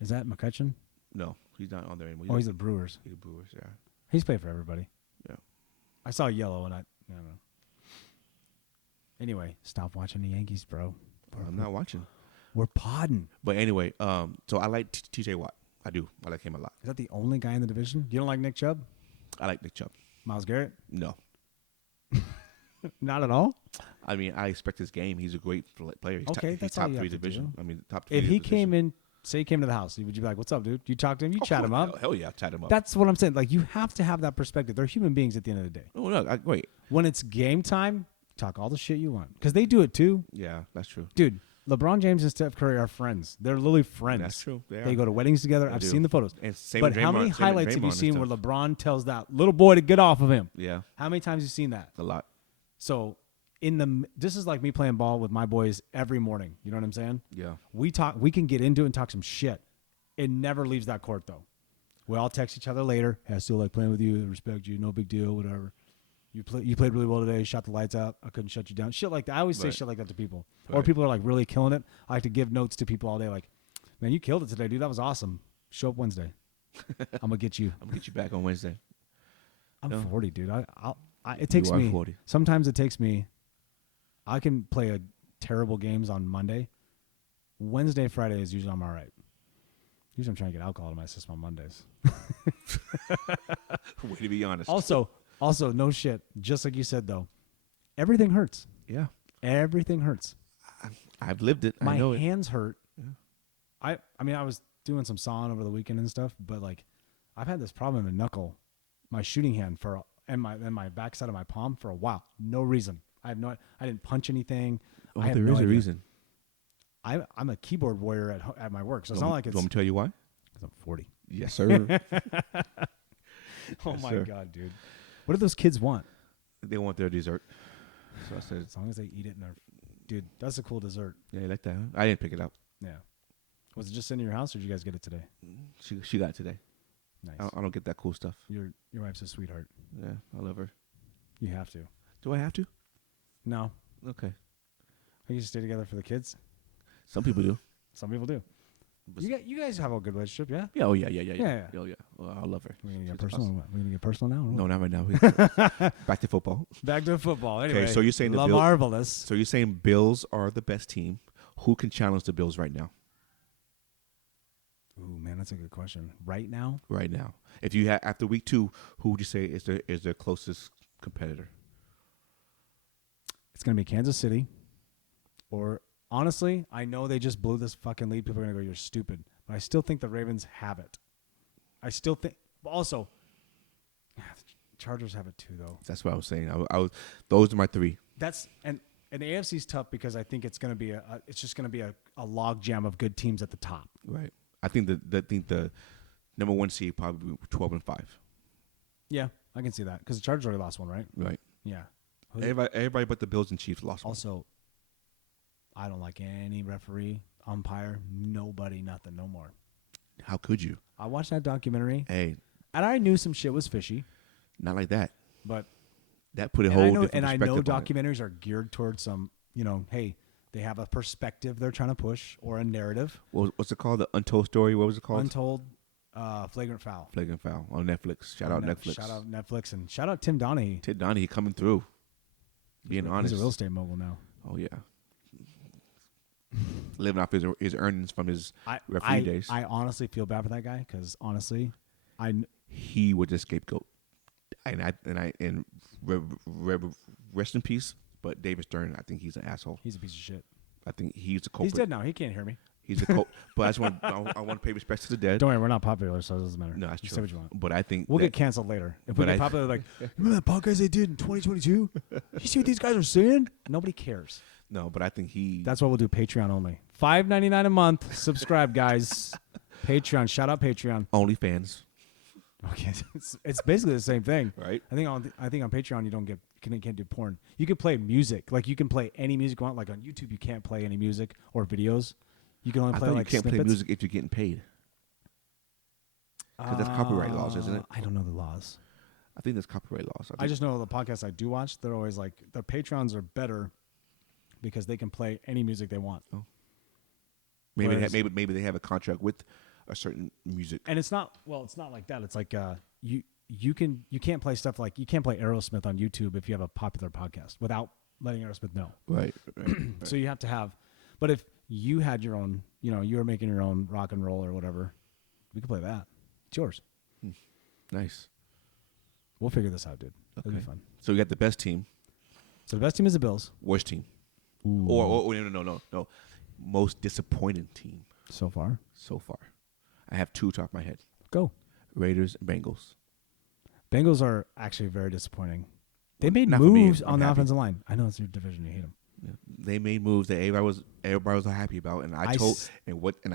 Is that McCutcheon? No, he's not on there anymore. He's the Brewers. He's the Brewers, yeah. He's played for everybody. Yeah. I saw yellow, and I don't know. Anyway, stop watching the Yankees, bro. I'm not watching. We're podding. But anyway, so I like T.J. Watt. I do. I like him a lot. Is that the only guy in the division? You don't like Nick Chubb? I like Nick Chubb. Miles Garrett? No. Not at all? I mean, I expect his game. He's a great player. He's Okay, he's that's top all you 3 have to division. do. I mean, top 3 If he division. came in, say he came to the house, would you be like, what's up, dude? You talk to him? You chat him up? Hell yeah, I'll chat him up. That's what I'm saying. Like, you have to have that perspective. They're human beings at the end of the day. Oh, no, wait. When it's game time, talk all the shit you want. Because they do it too. Yeah, that's true. Dude, LeBron James and Steph Curry are friends. They're literally friends. That's true. They go to weddings together. I've do. seen the photos. And same But with how Draymond- many same with highlights have you Draymond and seen where stuff. LeBron tells that little boy to get off of him? Yeah, How many times have you seen that? a lot. So this is like me playing ball with my boys every morning. You know what I'm saying? Yeah. We can get into it and talk some shit. It never leaves that court though. We all text each other later. Hey, I still like playing with you. I respect you. No big deal. Whatever. You played really well today. Shot the lights out. I couldn't shut you down. Shit like that. I always say Right. shit like that to people. Or Right. people are like really killing it. I like to give notes to people all day. Like, man, you killed it today, dude. That was awesome. Show up Wednesday. I'm gonna get you. I'm going to get you back on Wednesday. I'm No. 40, dude. It takes are me 40. Sometimes it takes me. I can play a terrible games on Monday. Wednesday, Friday is usually I'm all right. Usually I'm trying to get alcohol in my system on Mondays. Way to be honest. Also, no shit. Just like you said though, everything hurts. Yeah. Everything hurts. I've lived it. My I know it. hands hurt. Yeah. I mean, I was doing some sawing over the weekend and stuff, but like, I've had this problem in knuckle, my shooting hand and my backside of my palm for a while. No reason. I didn't punch anything. Oh, I have there no is a idea. reason. I'm a keyboard warrior at my work, so it's not like You it's. want me to tell you why? 'Cause I'm 40. Yes, sir. Oh Yes, my sir. god, dude! What do those kids want? They want their dessert. So I said, As long as they eat it and they're, dude, that's a cool dessert. yeah, you like that? Huh? I didn't pick it up. Yeah. Was it just in your house, or did you guys get it today? She got it today. Nice. I don't get that cool stuff. Your wife's a sweetheart. Yeah, I love her. You have to. Do I have to? No, Okay. I used to stay together for the kids. Some people do. Some people do. But You guys have a good relationship, yeah? Yeah. Oh yeah. Yeah. Oh yeah. Well, I love her. We're gonna get She's personal. awesome. We're gonna get personal now. or No, what? not right now. Back to football. Back to football. Anyway, so you're saying the La Bill- Marvelous. So you're saying Bills are the best team. Who can challenge the Bills right now? Ooh, man, that's a good question. Right now, Right now, if you had after week 2, who would you say is their closest competitor? it's gonna be Kansas City. Or honestly, I know they just blew this fucking lead. People are gonna go, "You're stupid," but I still think the Ravens have it. I still think. Also, the Chargers have it too, though. That's what I was saying. I was. Those are my 3. That's and the AFC's tough because I think it's gonna be it's just gonna be a log jam of good teams at the top. Right. I think the number 1 seed probably 12-5. Yeah, I can see that because the Chargers already lost one, right? Right. Yeah. Everybody but the Bills and Chiefs lost one. Also, I don't like any referee, umpire, nobody, nothing, no more. How could you? I watched that documentary, Hey, and I knew some shit was fishy, not like that. but That put a and whole I know, different and I know perspective on it. documentaries are geared towards some, hey, they have a perspective they're trying to push or a narrative. What's it called? The Untold Story? What was it called? Untold, flagrant foul. Flagrant Foul on Netflix. Shout out Netflix. Shout out Netflix and shout out Tim Donaghy. Ted Donaghy coming through. Being honest. He's a real estate mogul now. Oh, yeah. Living off his earnings from his referee days. I honestly feel bad for that guy because honestly, He was a scapegoat. And rest in peace. But David Stern, I think he's an asshole. he's a piece of shit. I think he's a culprit. He's dead now. He can't hear me. He's a culprit. But I want to pay respect to the dead. Don't worry, we're not popular, so it doesn't matter. No, that's You true. say what you want. But I think We'll that- get canceled later. If we but get I- popular, like, remember that podcast they did in 2022? You see what these guys are saying? Nobody cares. No, but I think he. That's why we'll do Patreon only. $5.99 a month. Subscribe, guys. Patreon. Shout out Patreon. OnlyFans. Okay, it's basically the same thing. Right. I think on Patreon you can't do porn. You can play music. Like you can play any music you want. Like on YouTube you can't play any music or videos. You can only I play thought like you can't snippets. play music if you're getting paid. Because that's copyright laws, isn't it? I don't know the laws. I think that's copyright laws. I just know the podcasts I do watch, they're always like, their Patrons are better because they can play any music they want. Oh. Maybe Whereas- maybe they have a contract with a certain music. And it's not like that. It's like you can't play stuff like, you can't play Aerosmith on YouTube if you have a popular podcast without letting Aerosmith know. Right. So you have to have, but if you had your own, you were making your own rock and roll or whatever, we could play that. It's yours. Nice. We'll figure this out, dude. It'll be Okay. fun. So we got the best team, So the best team is the Bills. worst team, Ooh. or no, most disappointing team So far. so far. I have two top of my head: Go. Raiders and Bengals. Bengals are actually very disappointing. They made Not for me. moves I'm on the happy. offensive line. I know it's your division. You hate them. Yeah. They made moves that everybody was happy about, and I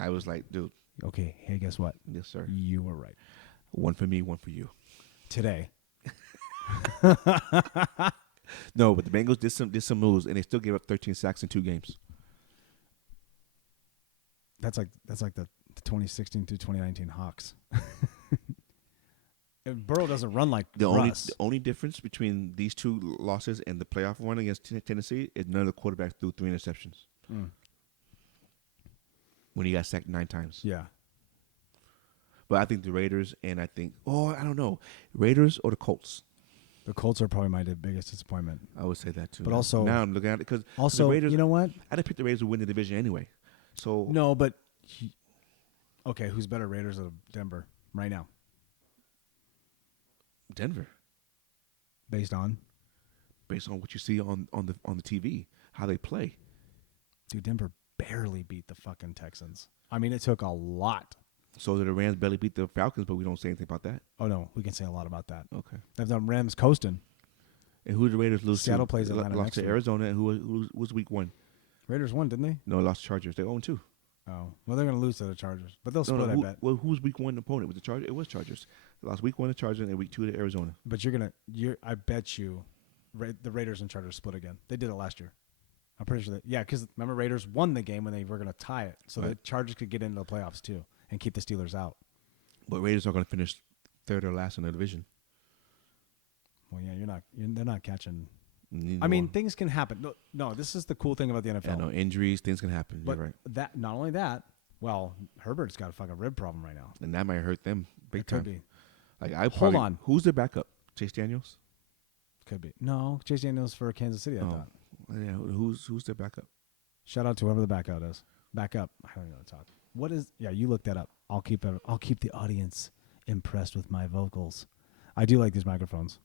was like, dude, Okay. Hey, guess what? yes sir, You were right. one for me, one for you. Today. No, but the Bengals did some moves, and they still gave up 13 sacks in 2 games. That's like the 2016 to 2019 Hawks. And Burrow doesn't run like The Russ. only difference between these 2 losses and the playoff one against Tennessee is none of the quarterbacks threw 3 interceptions when he got sacked 9 times. Yeah. But I think the Raiders, and I don't know, Raiders or the Colts. The Colts are probably my biggest disappointment. I would say that too. But also- now I'm looking at it because Also, the Raiders, you know what? I didn't pick the Raiders to win the division anyway. So No, but okay, who's better, Raiders or Denver right now? Denver, Based on, based on what you see on the TV, how they play. dude, Denver barely beat the fucking Texans. I mean, it took a lot. So the Rams barely beat the Falcons, but we don't say anything about that. Oh no, we can say a lot about that. Okay. They've done Rams coasting. And who did the Raiders lose Seattle to? plays They Atlanta lost next to week. Arizona, and who was week 1? Raiders won, didn't they? No, they lost to Chargers. They 0-2. Oh, well, they're going to lose to the Chargers, but they'll split. I bet. Well, who was week 1 opponent? Was the Chargers? It was Chargers. They lost week 1 to Chargers and week 2 to Arizona. But I bet you, the Raiders and Chargers split again. They did it last year. I'm pretty sure that. Yeah, because remember, Raiders won the game when they were going to tie it, so the Right. Chargers could get into the playoffs too and keep the Steelers out. But Raiders are going to finish 3rd or last in the division. Well, yeah, they're not catching. Neither I mean, one. things can happen. No, this is the cool thing about the NFL. Yeah, no, injuries, things can happen. But You're right. that not only that, well, Herbert's got a fucking rib problem right now. And that might hurt them big It time. could be. Like Hold on. Who's their backup? Chase Daniels? Could be. No, Chase Daniels for Kansas City, I Oh. thought. Yeah, who's their backup? Shout out to whoever the backup is. Backup. I don't even know what to talk. What is? Yeah, you look that up. I'll keep the audience impressed with my vocals. I do like these microphones.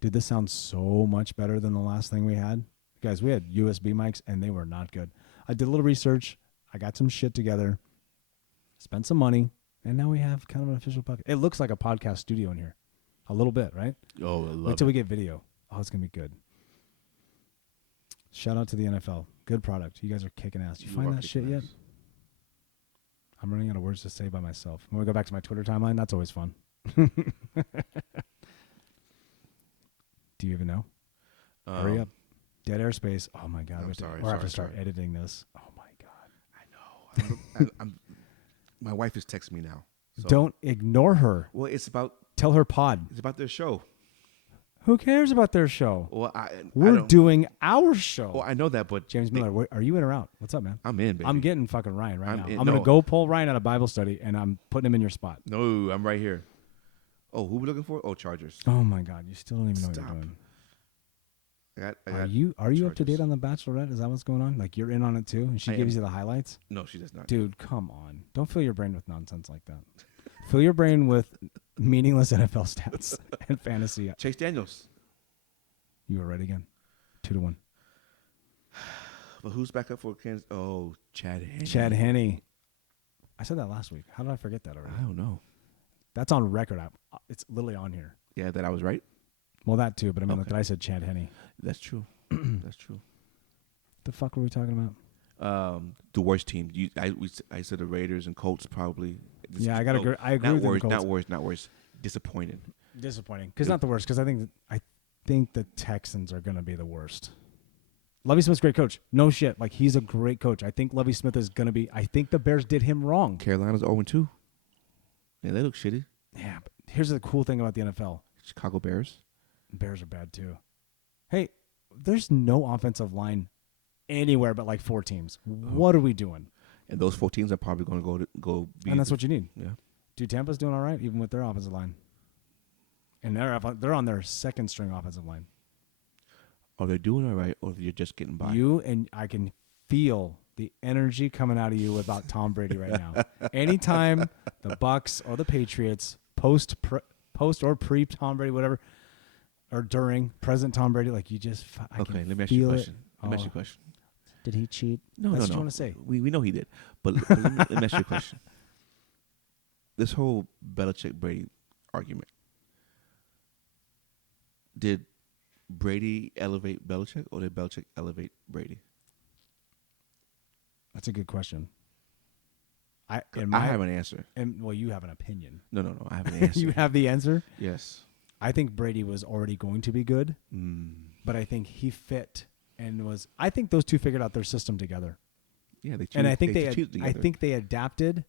Dude, this sounds so much better than the last thing we had. Guys, we had USB mics and they were not good. I did a little research. I got some shit together. Spent some money. And now we have kind of an official podcast. It looks like a podcast studio in here. A little bit, right? Oh, I love Wait till we get video. Oh, it's going to be good. Shout out to the NFL. Good product. You guys are kicking ass. You find that shit yet? I'm running out of words to say by myself. When we go back to my Twitter timeline, that's always fun. Do you even know? Hurry up. Dead airspace. Oh, my God. I'm I sorry, have to sorry. start editing this. Oh, my God. I know. My wife is texting me now. So. Don't ignore her. Well, it's about Tell her pod. their show. Who cares about their show? Well, We're doing our show. Well, I know that, but James Miller, are you in or out? What's up, man? I'm in, baby. I'm getting fucking Ryan right I'm now. in. I'm going to No. go pull Ryan out of Bible study, and I'm putting him in your spot. No, I'm right here. Oh, who we looking for? Oh, Chargers. Oh, my God. You still don't even know what Stop. you're doing. I got Are you up to date Chargers. on The Bachelorette? Is that what's going on? Like, you're in on it, too? And she I gives am. you the highlights? No, she does not. Dude, come on. Don't fill your brain with nonsense like that. Fill your brain with meaningless NFL stats and fantasy. Chase Daniels. You were right again. 2-1. But who's back up for Kansas? Oh, Chad Henne. Chad Henne. I said that last week. How did I forget that already? I don't know. That's on record. It's literally on here. Yeah, that I was right. Well, that too, but I mean, Okay. that I said Chad Henne. That's true. That's true. The fuck were we talking about? The worst team. I said the Raiders and Colts probably. Yeah, I agree. I agree Not with the worst. Colts. Not worst. Disappointed. Disappointing. Because not the worst. Because I think the Texans are going to be the worst. Lovie Smith's a great coach. No shit. Like, he's a great coach. I think Lovie Smith is going to be. I think the Bears did him wrong. Carolina's 0-2. Yeah, they look shitty. Yeah, but here's the cool thing about the NFL. Chicago Bears. Bears are bad too. Hey, there's no offensive line anywhere but like 4 teams. What are we doing? And those 4 teams are probably going to go. And that's what you need. Yeah. Dude, Tampa's doing all right, even with their offensive line. And they're on their second string offensive line. Are they doing all right, or you're just getting by? You and I can feel the energy coming out of you about Tom Brady right now. Anytime the Bucks or the Patriots post or pre Tom Brady, whatever, or during present Tom Brady, like you just okay. Let me ask you a question. Let me ask you a question. Did he cheat? No, That's no. what you want to say. We know he did, but let me ask you a question. This whole Belichick Brady argument, did Brady elevate Belichick, or did Belichick elevate Brady? That's a good question. I have an answer. Well, you have an opinion. No. I have an answer. You have the answer? Yes. I think Brady was already going to be good, but I think he fit and was. I think those two figured out their system together. Yeah, they. And I think they adapted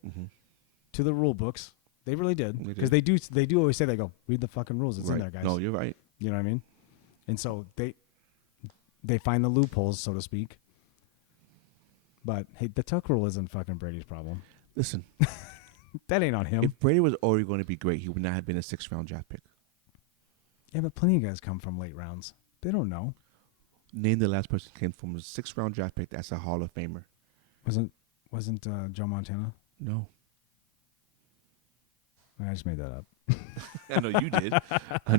to the rule books. They really did, because they do always say, they go, read the fucking rules. It's in there, guys. No, you're right. You know what I mean? And so they find the loopholes, so to speak. But hey, the tuck rule isn't fucking Brady's problem. Listen, that ain't on him. If Brady was already going to be great, he would not have been a 6th-round draft pick. Yeah, but plenty of guys come from late rounds. They don't know. Name the last person who came from a 6th-round draft pick that's a Hall of Famer. Wasn't Joe Montana? No. I just made that up. I know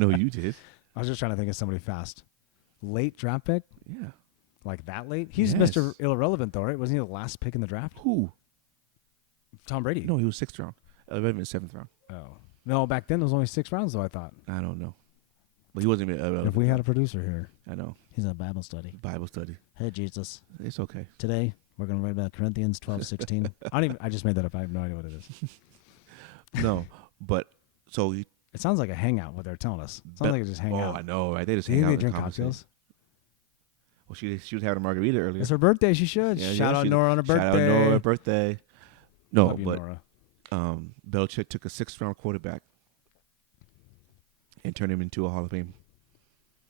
you did. I was just trying to think of somebody fast. Late draft pick? Yeah. Like that late? He's Mr. Irrelevant, though, right? Wasn't he the last pick in the draft? Who? Tom Brady. No, he was 6th round. 11th and 7th round. Oh. No, back then it was only 6 rounds, though, I thought. I don't know. But he wasn't even irrelevant. If we had a producer here. I know. He's in a Bible study. Bible study. Hey, Jesus. It's okay. Today, we're going to read about Corinthians 12:16. I just made that up. I have no idea what it is. No, but so he. It sounds like a hangout, what they're telling us. It sounds like they just hang out. Oh, I know, right? They just Do you hang think out. they drink cocktails? Well, she was having a margarita earlier. It's her birthday. She should. Shout out Nora on her birthday. Shout out Nora on her birthday. No, Love you, but Nora. Belichick took a 6th-round quarterback and turned him into a Hall of Fame.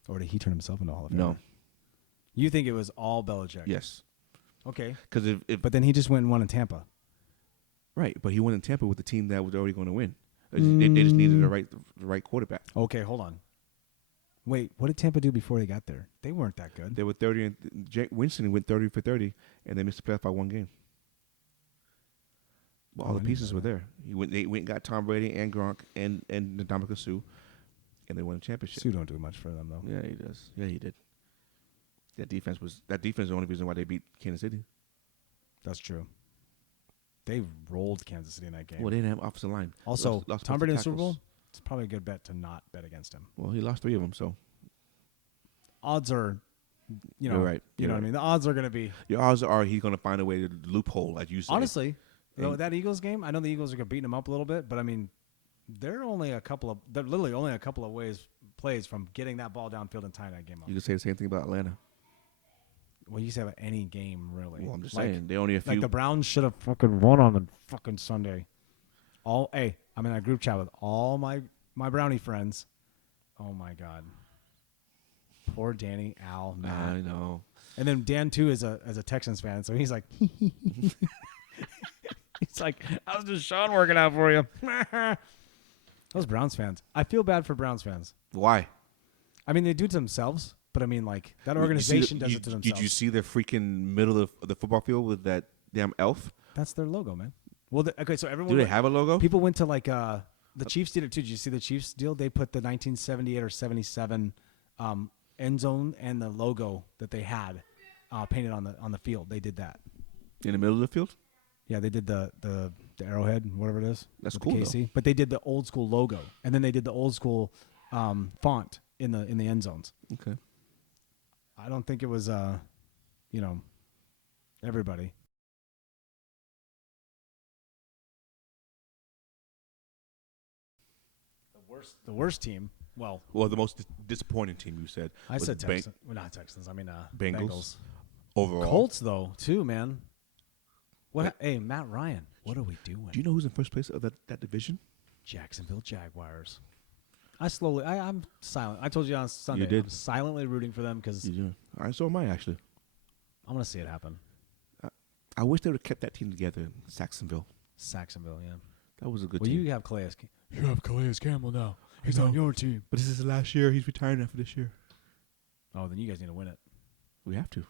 Or did he turn himself into a Hall of Fame? No. You think it was all Belichick? Yes. Okay. Because But then he just went and won in Tampa. Right, but he won in Tampa with the team that was already going to win. They just needed the right quarterback. Okay, hold on. Wait, what did Tampa do before they got there? They weren't that good. They were 30, and Winston went 30 for 30, and they missed the playoff by 1 game. Well, all the pieces were there. They went and got Tom Brady and Gronk and Ndamukong Suh, and they won a championship. Sue don't do much for them, though. Yeah, he does. Yeah, he did. That defense is the only reason why they beat Kansas City. That's true. They rolled Kansas City in that game. Well, they didn't have offensive line. Also, lost Tom Brady in the Super tackles. Bowl, it's probably a good bet to not bet against him. Well, he lost 3 of them, so. Odds are, you know, You're right. You know what I mean? The odds are going to be. Your odds are he's going to find a way to loophole, like you said. Honestly, that Eagles game, I know the Eagles are going to beat them up a little bit, but I mean, they're literally only a couple of plays from getting that ball downfield and tying that game up. You can say the same thing about Atlanta. Well, you say about any game, really. Well, I'm just saying. They only a few. Like the Browns should have fucking won on the fucking Sunday. I'm in a group chat with all my Brownie friends. Oh, my God. Poor Danny, Al, Matt. I know. And then Dan, too, is a Texans fan, so he's like, he's like, how's Deshaun working out for you? Those Browns fans. I feel bad for Browns fans. Why? I mean, they do it to themselves, but I mean, like, that organization does it to themselves. Did you see the freaking middle of the football field with that damn elf? That's their logo, man. Well, okay, so everyone. Do they have a logo? People went to, like, the Chiefs did it, too. Did you see the Chiefs deal? They put the 1978 or 77 end zone and the logo that they had painted on the field. They did that. In the middle of the field? Yeah, they did the arrowhead, whatever it is. That's with cool, the KC. But they did the old school logo, and then they did the old school font in the end zones. Okay. I don't think it was everybody. The worst team. Well, the most disappointing team you said. I was said Texans. Well, not Texans. I mean Bengals. overall. Colts though too, man. Hey, Matt Ryan, what are we doing? Do you know who's in first place of that division? Jacksonville Jaguars. I'm silent. I told you on Sunday. You did. I'm silently rooting for them because I saw mine actually. I'm gonna see it happen. I wish they would have kept that team together. Saxonville. Yeah. That was a good Well, team. you have Calais. You have Calais Campbell now. He's on your team. But this is the last year. He's retiring after this year. Oh, then you guys need to win it. We have to.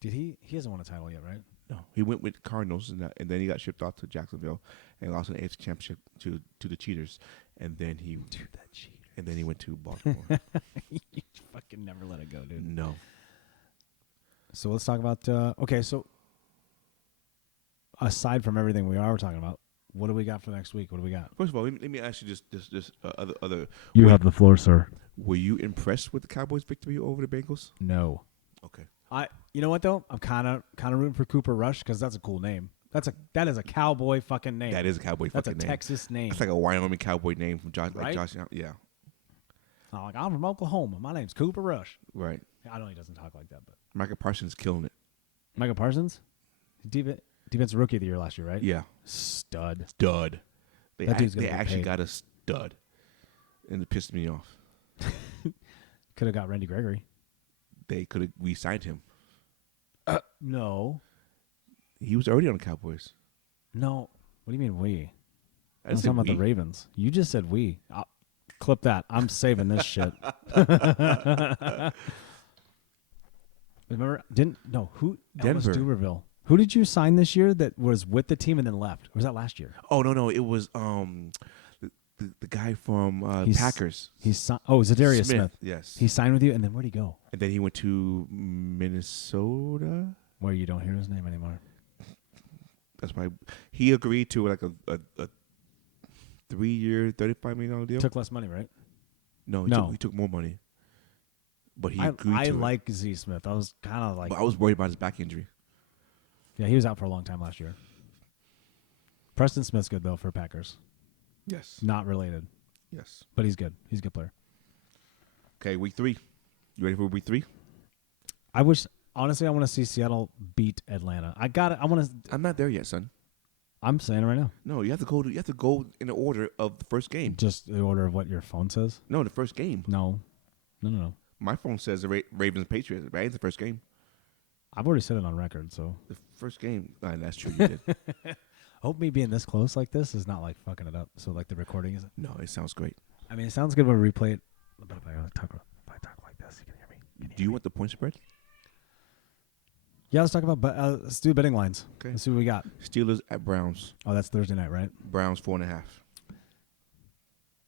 Did he? He hasn't won a title yet, right? No, he went with Cardinals and then he got shipped off to Jacksonville and lost an AFC championship to the Cheaters, and then he went to Baltimore. You fucking never let it go, dude. No. So let's talk about. Okay, so aside from everything we are talking about, what do we got for next week? What do we got? First of all, let me ask you this other. You have the floor, sir. Were you impressed with the Cowboys' victory over the Bengals? No. Okay. You know what though? I'm kind of rooting for Cooper Rush because that's a cool name. That is a cowboy fucking name. That is a cowboy fucking name. That's a Texas name. That's like a Wyoming cowboy name from Josh. Right? Like Josh. Yeah. I'm from Oklahoma. My name's Cooper Rush. Right. I know he doesn't talk like that, but Micah Parsons killing it. Micah Parsons, defensive rookie of the year last year, right? Yeah. Stud. They That dude's gonna get actually paid. got a stud, and it pissed me off. Could have got Randy Gregory. They could have re-signed him. No. He was already on the Cowboys. No. What do you mean we? I I'm didn't say talking about the we. Ravens. You just said we. Clip that. I'm saving this shit. Remember? Who? Denver. Elvis Duberville. Who did you sign this year that was with the team and then left? Or was that last year? Oh no, it was the guy from Packers. Zadarius Smith. Yes. He signed with you, and then where'd he go? And then he went to Minnesota. Where you don't hear his name anymore. That's why he agreed to like a 3-year, $35 million deal. Took less money, right? No. He took more money. But he agreed to I it. like Z Smith. I was kind of like. But I was worried about his back injury. Yeah, he was out for a long time last year. Preston Smith's good though for Packers. Yes. Not related, Yes. but he's good. He's a good player. Okay, week 3. You ready for week 3? Honestly, I want to see Seattle beat Atlanta. I got it. I'm not there yet, son. I'm saying it right now. No, you have to go in the order of the first game. Just the order of what your phone says. No, the first game. No. My phone says the Ravens Patriots, right? It's the first game. I've already said it on record, so. The first game. That's true. You did. Hope me being this close like this is not like fucking it up. So like the recording is. No, it sounds great. I mean, it sounds good when we replay it. But if I talk like this, you can hear me. Do you want the point spread? Yeah, let's talk about. Let's do betting lines. Okay. Let's see what we got. Steelers at Browns. Oh, that's Thursday night, right? Browns 4.5.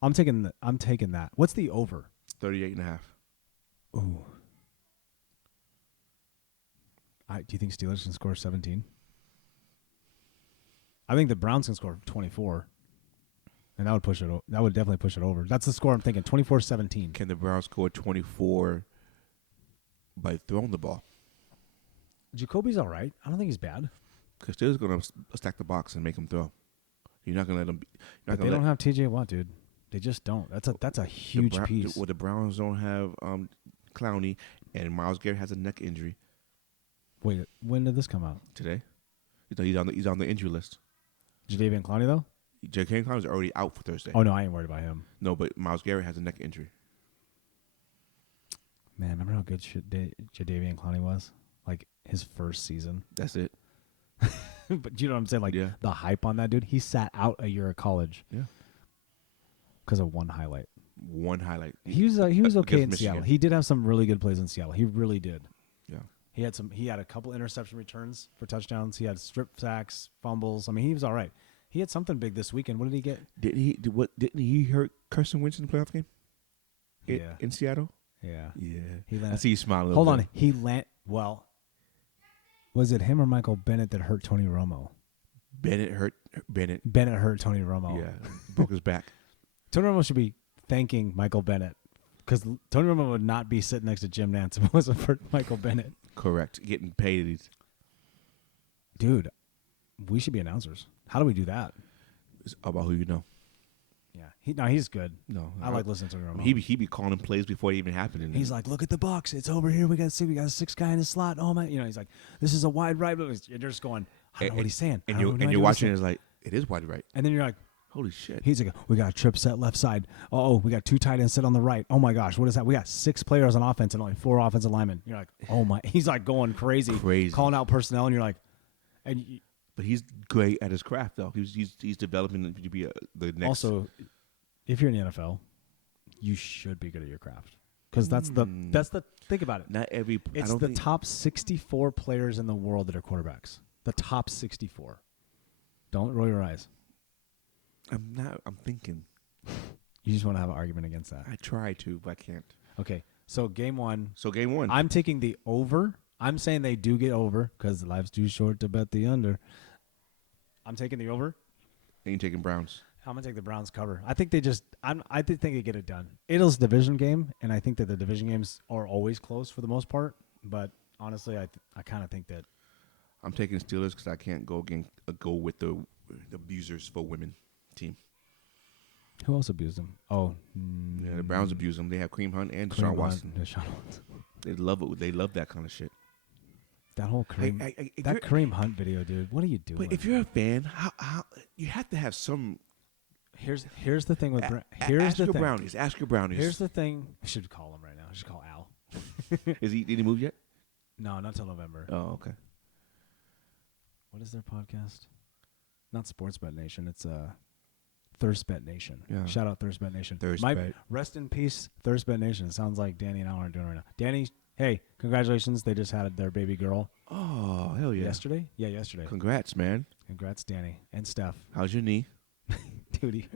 I'm taking that. What's the over? 38.5. Ooh. Do you think Steelers can score 17? I think the Browns can score 24. And that would push it. That would definitely push it over. That's the score I'm thinking. 24-17. Can the Browns score 24 by throwing the ball? Jacoby's all right. I don't think he's bad. Because Steelers going to stack the box and make him throw. You're not going to let them. But they don't have T.J. Watt, dude. They just don't. That's a huge piece. The Browns don't have Clowney, and Myles Garrett has a neck injury. Wait, when did this come out? Today. He's on the injury list. Jadeveon Clowney, though? J.K. Clowney's already out for Thursday. Oh, no, I ain't worried about him. No, but Myles Garrett has a neck injury. Man, remember how good Jadeveon Clowney was? Like, his first season. That's it. But you know what I'm saying? Like, Yeah. the hype on that dude. He sat out a year of college. Yeah. Because of one highlight. One highlight. He was okay Against in Michigan. Seattle. He did have some really good plays in Seattle. He really did. Yeah. He had a couple interception returns for touchdowns. He had strip sacks, fumbles. I mean, he was all right. He had something big this weekend. What did he get? Didn't he hurt Carson Wentz in the playoff game? Yeah. In Seattle? Yeah. Yeah. He I landed. see you smiling. Hold on. Well, was it him or Michael Bennett that hurt Tony Romo? Bennett hurt Bennett. Bennett hurt Tony Romo. Yeah. Broke his back. Tony Romo should be thanking Michael Bennett because Tony Romo would not be sitting next to Jim Nantz if it wasn't for Michael Bennett. Correct. Getting paid. Dude, we should be announcers. How do we do that? It's about who you know. Yeah, he's good. No, I like listening to him. He be calling plays before it even happened. And He's like, look at the box. It's over here. We got a 6 guy in the slot. Oh my, he's like, this is a wide right. And you're just going, I don't know what he's saying. and you're watching it, it's like, it is wide right. And then you're like, holy shit. he's like, we got a trip set left side. Oh, we got 2 tight ends set on the right. Oh my gosh, what is that? We got 6 players on offense and only 4 offensive linemen. You're like, oh my, he's like going crazy, calling out personnel, and you're like, but he's great at his craft though. He's developing to be the next. Also, if you're in the NFL, you should be good at your craft because that's the think about it. Not every. It's the top 64 players in the world that are quarterbacks. The top 64. Don't roll your eyes. I'm not. I'm thinking. You just want to have an argument against that. I try to, but I can't. Okay, so game one. I'm taking the over. I'm saying they do get over because life's too short to bet the under. I'm taking the over. And you're taking Browns. I'm gonna take the Browns cover. I think they just. I think they get it done. It's a division game, and I think that the division games are always close for the most part. But honestly, I kind of think that. I'm taking Steelers because I can't go with the abusers for women team. Who else abused them? Oh, yeah, the Browns abuse them. They have Kareem Hunt and Deshaun Watson. Deshaun Watson. They love it. They love that kind of shit. That whole Kareem, Kareem Hunt video, dude. What are you doing? But if you're a fan, how you have to have some. Here's the thing with ask your brownies. Ask your brownies. Here's the thing. I should call him right now. I should call Al. Did he move yet? No, not till November. Oh, okay. What is their podcast? Not Sports Bet Nation. It's Thirst Bet Nation. Yeah. Shout out Thirst Bet Nation. Bet. Rest in peace, Thirst Bet Nation. It sounds like Danny and I are doing right now. Danny, hey, congratulations. They just had their baby girl. Oh, hell yeah. Yesterday? Yeah, yesterday. Congrats, man. Congrats, Danny and Steph. How's your knee? Dude,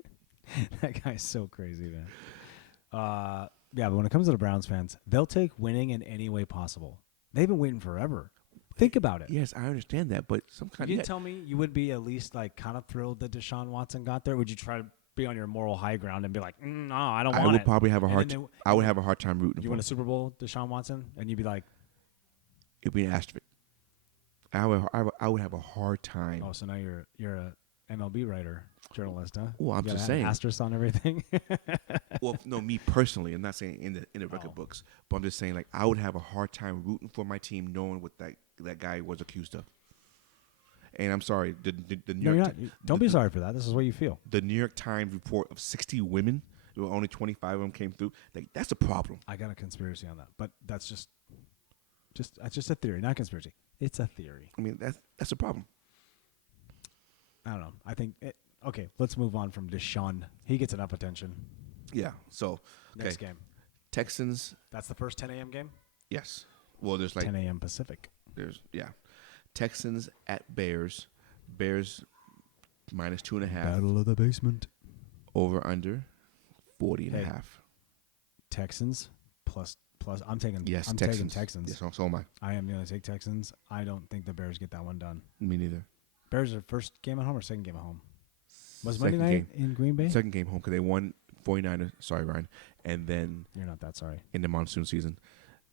that guy's so crazy, man. Yeah, but when it comes to the Browns fans, they'll take winning in any way possible. They've been waiting forever. Think about it. Yes, I understand that, but some kind you tell me you would be at least like kind of thrilled that Deshaun Watson got there? Would you try to be on your moral high ground and be like, no, I don't want it? I would probably have a hard. I would have a hard time rooting for. You win a Super Bowl, Deshaun Watson, and you'd be like, it'd be an asterisk. I would have a hard time. Oh, so now you're a MLB writer, journalist, huh? Well, I'm just saying. Asterisk on everything. Well, no, me personally, I'm not saying in the record books, but I'm just saying like I would have a hard time rooting for my team knowing what that guy was accused of. And I'm sorry, the New York. Don't be sorry for that. This is what you feel. The New York Times report of 60 women, only 25 of them came through. Like that's a problem. I got a conspiracy on that, but that's just a theory, not conspiracy. It's a theory. I mean, that's a problem. I don't know. I think okay. Let's move on from Deshaun. He gets enough attention. Yeah. So next game, Texans. That's the first 10 a.m. game. Yes. Well, there's like 10 a.m. Pacific. Texans at Bears. Bears minus 2.5. Battle of the basement. Over under 40.5. Texans plus. I'm taking. Yes, I'm Texans. taking Texans. Yes, so am I. I am going to take Texans. I don't think the Bears get that one done. Me neither. Bears are first game at home or second game at home? Was Second Monday night game. in Green Bay? Second game home because they won 49ers. Sorry, Ryan. And then You're not that sorry. in the monsoon season.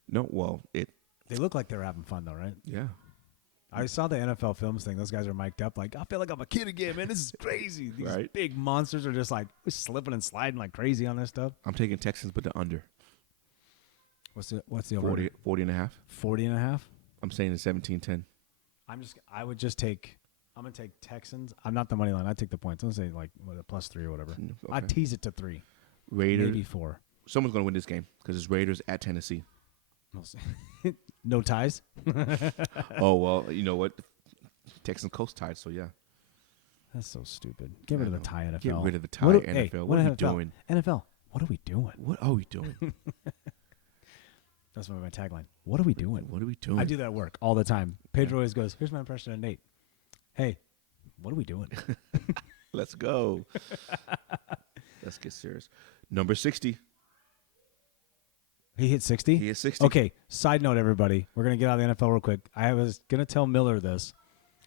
No, well, They look like they're having fun though, right? Yeah. I saw the NFL Films thing. Those guys are mic'd up like, I feel like I'm a kid again, man. This is crazy. These Right. big monsters are just like slipping and sliding like crazy on this stuff. I'm taking Texans, but the under. What's the over? 40.5. 40.5? I'm saying it's 17-10. I'm going to take Texans. I'm not the money line. I take the points. I'm going to say like a +3 or whatever. Okay. I tease it to 3. Raiders. Maybe 4. Someone's going to win this game because it's Raiders at Tennessee. We'll see. No ties? Oh, well, you know what? Texans coast tied, so yeah. That's so stupid. Get rid of the tie, NFL. Get rid of the tie, NFL. Hey, what are we doing? NFL, what are we doing? What are we doing? That's my tagline. What are we doing? What are we doing? I do that at work all the time. Pedro always goes, here's my impression of Nate. Hey, what are we doing? Let's go. Let's get serious. Number 60. He hit 60? He hit 60. Okay, side note, everybody. We're going to get out of the NFL real quick. I was going to tell Miller this.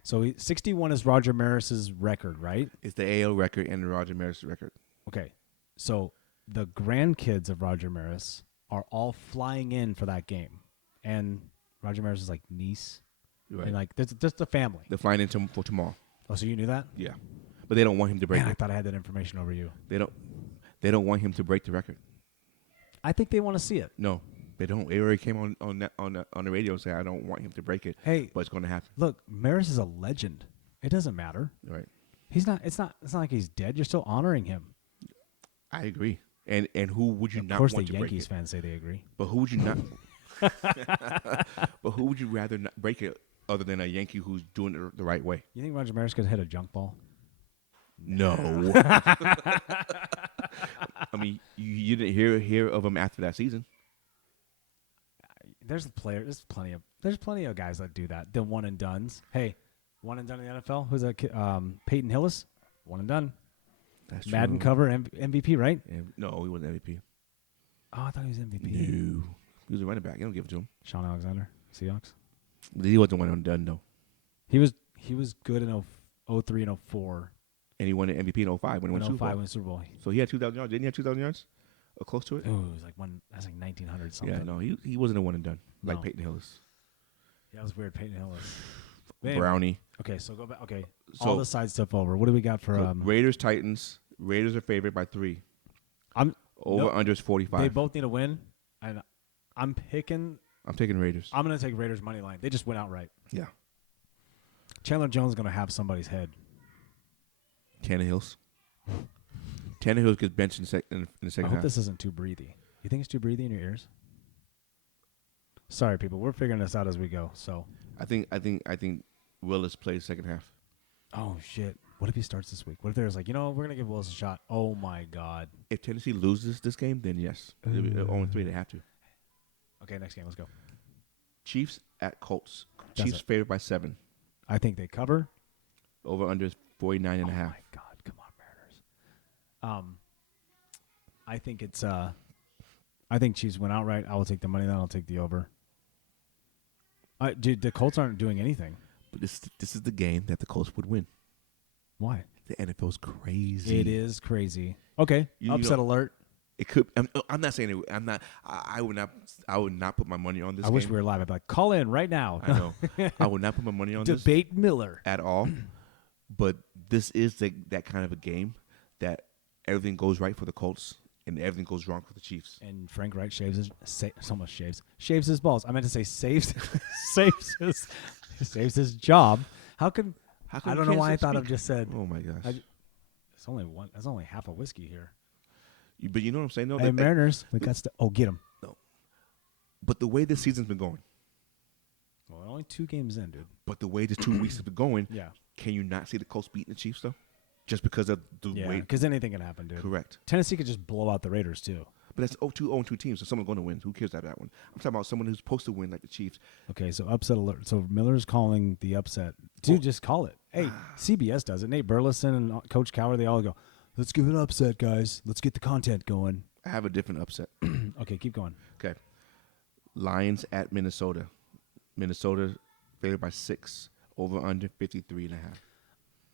So 61 is Roger Maris's record, right? It's the AL record and the Roger Maris record. Okay, so the grandkids of Roger Maris are all flying in for that game. And Roger Maris is like niece. Right. And like, there's just a family. They're flying in for tomorrow. Oh, so you knew that? Yeah. But they don't want him to break Man, I it. thought I had that information over you. They don't. They don't want him to break the record. I think they want to see it. No, they don't. They already came on the radio and said, I don't want him to break it. Hey, but it's going to happen. Look, Maris is a legend. It doesn't matter. Right. He's not. It's not like he's dead. You're still honoring him. I agree. And who would you Of not course, want the to break Yankees it? fans say they agree. But who would you not? But who would you rather not break it other than a Yankee who's doing it the right way? You think Roger Maris could hit a junk ball? No. I mean, you didn't hear of him after that season. There's plenty of guys that do that. The one and dones. Hey, one and done in the NFL. Who's that kid? Peyton Hillis, one and done. That's Madden true. cover MVP, right? No, he wasn't MVP. Oh, I thought he was MVP. No. He was a running back. You don't give it to him. Sean Alexander, Seahawks. He wasn't one and done, though. He was good in 03 and 04. And he won the MVP in 05 when he won the Super 05 Bowl. won the Super Bowl. So he had 2,000 yards. Didn't he have 2,000 yards? Or close to it? Ooh, it was like 1900 something. Yeah, no, he wasn't a one and done like No. Peyton Hillis. Yeah, that was weird. Peyton Hillis. Anyway, Brownie. Okay, so go back. Okay, So- all the side stuff over. What do we got for? So Raiders, Titans. Raiders are favored by 3. I'm Over Nope. under is 45. They both need a win, and I'm taking Raiders. I'm going to take Raiders money line. They just went outright. Yeah. Chandler Jones is going to have somebody's head. Tannehill's. Tannehill gets benched in the I second hope half. this isn't too breathy. You think it's too breathy in your ears? Sorry, people. We're figuring this out as we go. So, I think Willis plays second half. oh shit. What if he starts this week? What if there's like, we're going to give Willis a shot? Oh my God. If Tennessee loses this game, then yes. It'll be 0-3. They have to. Okay, next game. Let's go. Chiefs at Colts. That's Chiefs it. favored by 7. I think they cover. Over under is 49 and a Oh half. my God. Come on, Mariners. I think it's I think Chiefs went outright. I will take the money line. I'll take the over. Dude, the Colts aren't doing anything. But this is the game that the Colts would win. Why? The NFL's crazy. It is crazy. Okay, You upset know- alert. It could. I'm not saying it. I'm not. I would not. I would not put my money on this. I wish game. we were live. I'd be like, call in right now. I know. I would not put my money on this Debate Miller. at all. But this is that kind of a game that everything goes right for the Colts and everything goes wrong for the Chiefs. And Frank Wright shaves his balls. I meant to say saves his job. How come How I come don't you know why I can't thought of speak? just said Oh my gosh! it's only one. That's only half a whiskey here. But you know what I'm saying? No, Hey, Mariners, we got to. Oh, get him. But the way this season's been going, Well, we're only 2 games in, dude. but the way this 2 weeks have been going, Yeah. can you not see the Colts beating the Chiefs though? Just because of the Yeah, way. because anything can happen, dude. Correct. Tennessee could just blow out the Raiders too. But that's 0-2 teams, so someone's going to win. Who cares about that one? I'm talking about someone who's supposed to win, like the Chiefs. Okay, so upset alert. So Miller's calling the upset. Dude, just call it. Hey, CBS does it. Nate Burleson and Coach Cowher, they all go, let's give it an upset, guys. Let's get the content going. I have a different upset. Okay, keep going. Okay. Lions at Minnesota. Minnesota favored by 6. Over under 53.5.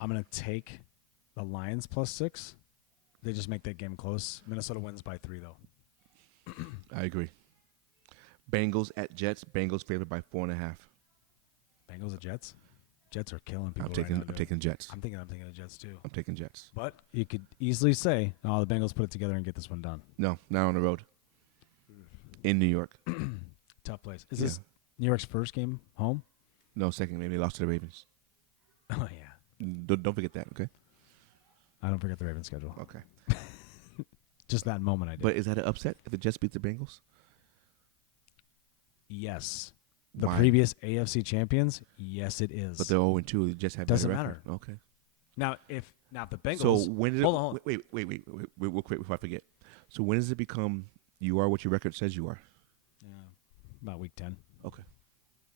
I'm going to take the Lions plus 6. They just make that game close. Minnesota wins by 3, though. I agree. Bengals at Jets. Bengals favored by 4.5. Bengals at Jets? Jets are killing people I'm taking right now, dude. taking Jets. I'm thinking of Jets, too. I'm taking Jets. But you could easily say, oh, the Bengals put it together and get this one done. No, not on the road. In New York. Tough place. Is this New York's first game home? No, second. Maybe they lost to the Ravens. Oh, yeah. Don't forget that, okay? I don't forget the Ravens schedule. Okay. Just that moment I did. But is that an upset if the Jets beat the Bengals? Yes. The Why? previous AFC champions, yes, it is. But they're 0-2. The Jets have Doesn't better record. matter. Okay. now, if the Bengals. So when did hold on. wait, real quick before I forget. So when does it become you are what your record says you are? Yeah, about week 10. Okay.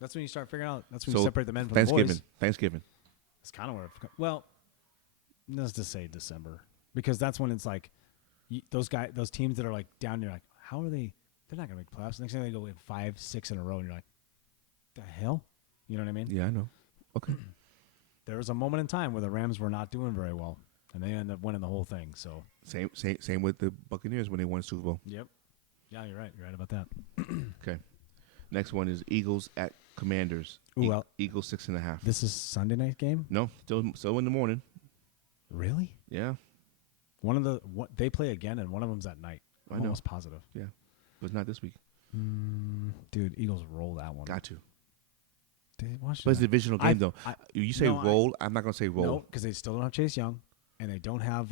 That's when you start figuring out. That's when So you separate the men from Thanksgiving. the boys. Thanksgiving. It's kind of where. Well, let's just say December, because that's when it's like those teams that are like down. You're like, how are they? They're not going to make playoffs. Next thing they go in 5, 6 in a row, and you're like, the hell? You know what I mean? Yeah, I know. Okay. There was a moment in time where the Rams were not doing very well, and they ended up winning the whole thing. So Same with the Buccaneers when they won the Super Bowl. yep. Yeah, you're right. You're right about that. Okay. Next one is Eagles at Commanders. Ooh, well- Eagles 6.5. This is Sunday night game? No, still in the morning. Really? Yeah. They play again, and one of them's at night. I I'm know. almost positive. Yeah, but it's not this week. Dude, Eagles roll that one. Got to. Watch But it's a that. divisional game, though. You say no, roll. I'm not gonna say roll. No, because they still don't have Chase Young, and they don't have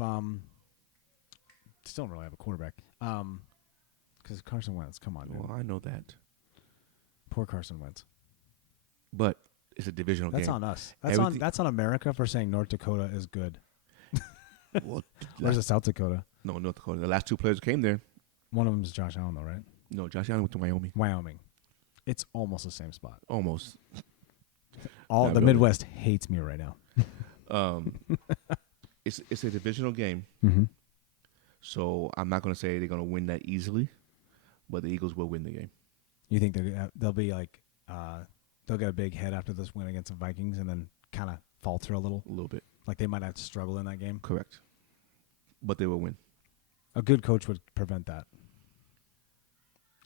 still don't really have a quarterback. Because Carson Wentz. Come on, dude. Well, I know that, Poor Carson Wentz. but it's a divisional That's game. on us. Everything- That's on America for saying North Dakota is good. Well, Where's the South Dakota? no, North Dakota. The last 2 players came there. One of them is Josh Allen, though, right? No, Josh Allen went to Wyoming. Wyoming. It's almost the same spot. Almost. All Not the really. Midwest hates me right now. It's a divisional game, Mm-hmm. so I'm not gonna say they're gonna win that easily, but the Eagles will win the game. You think they'll be like they'll get a big head after this win against the Vikings and then kind of falter a little? A little bit, Like they might have to struggle in that game? correct, but they will win. A good coach would prevent that.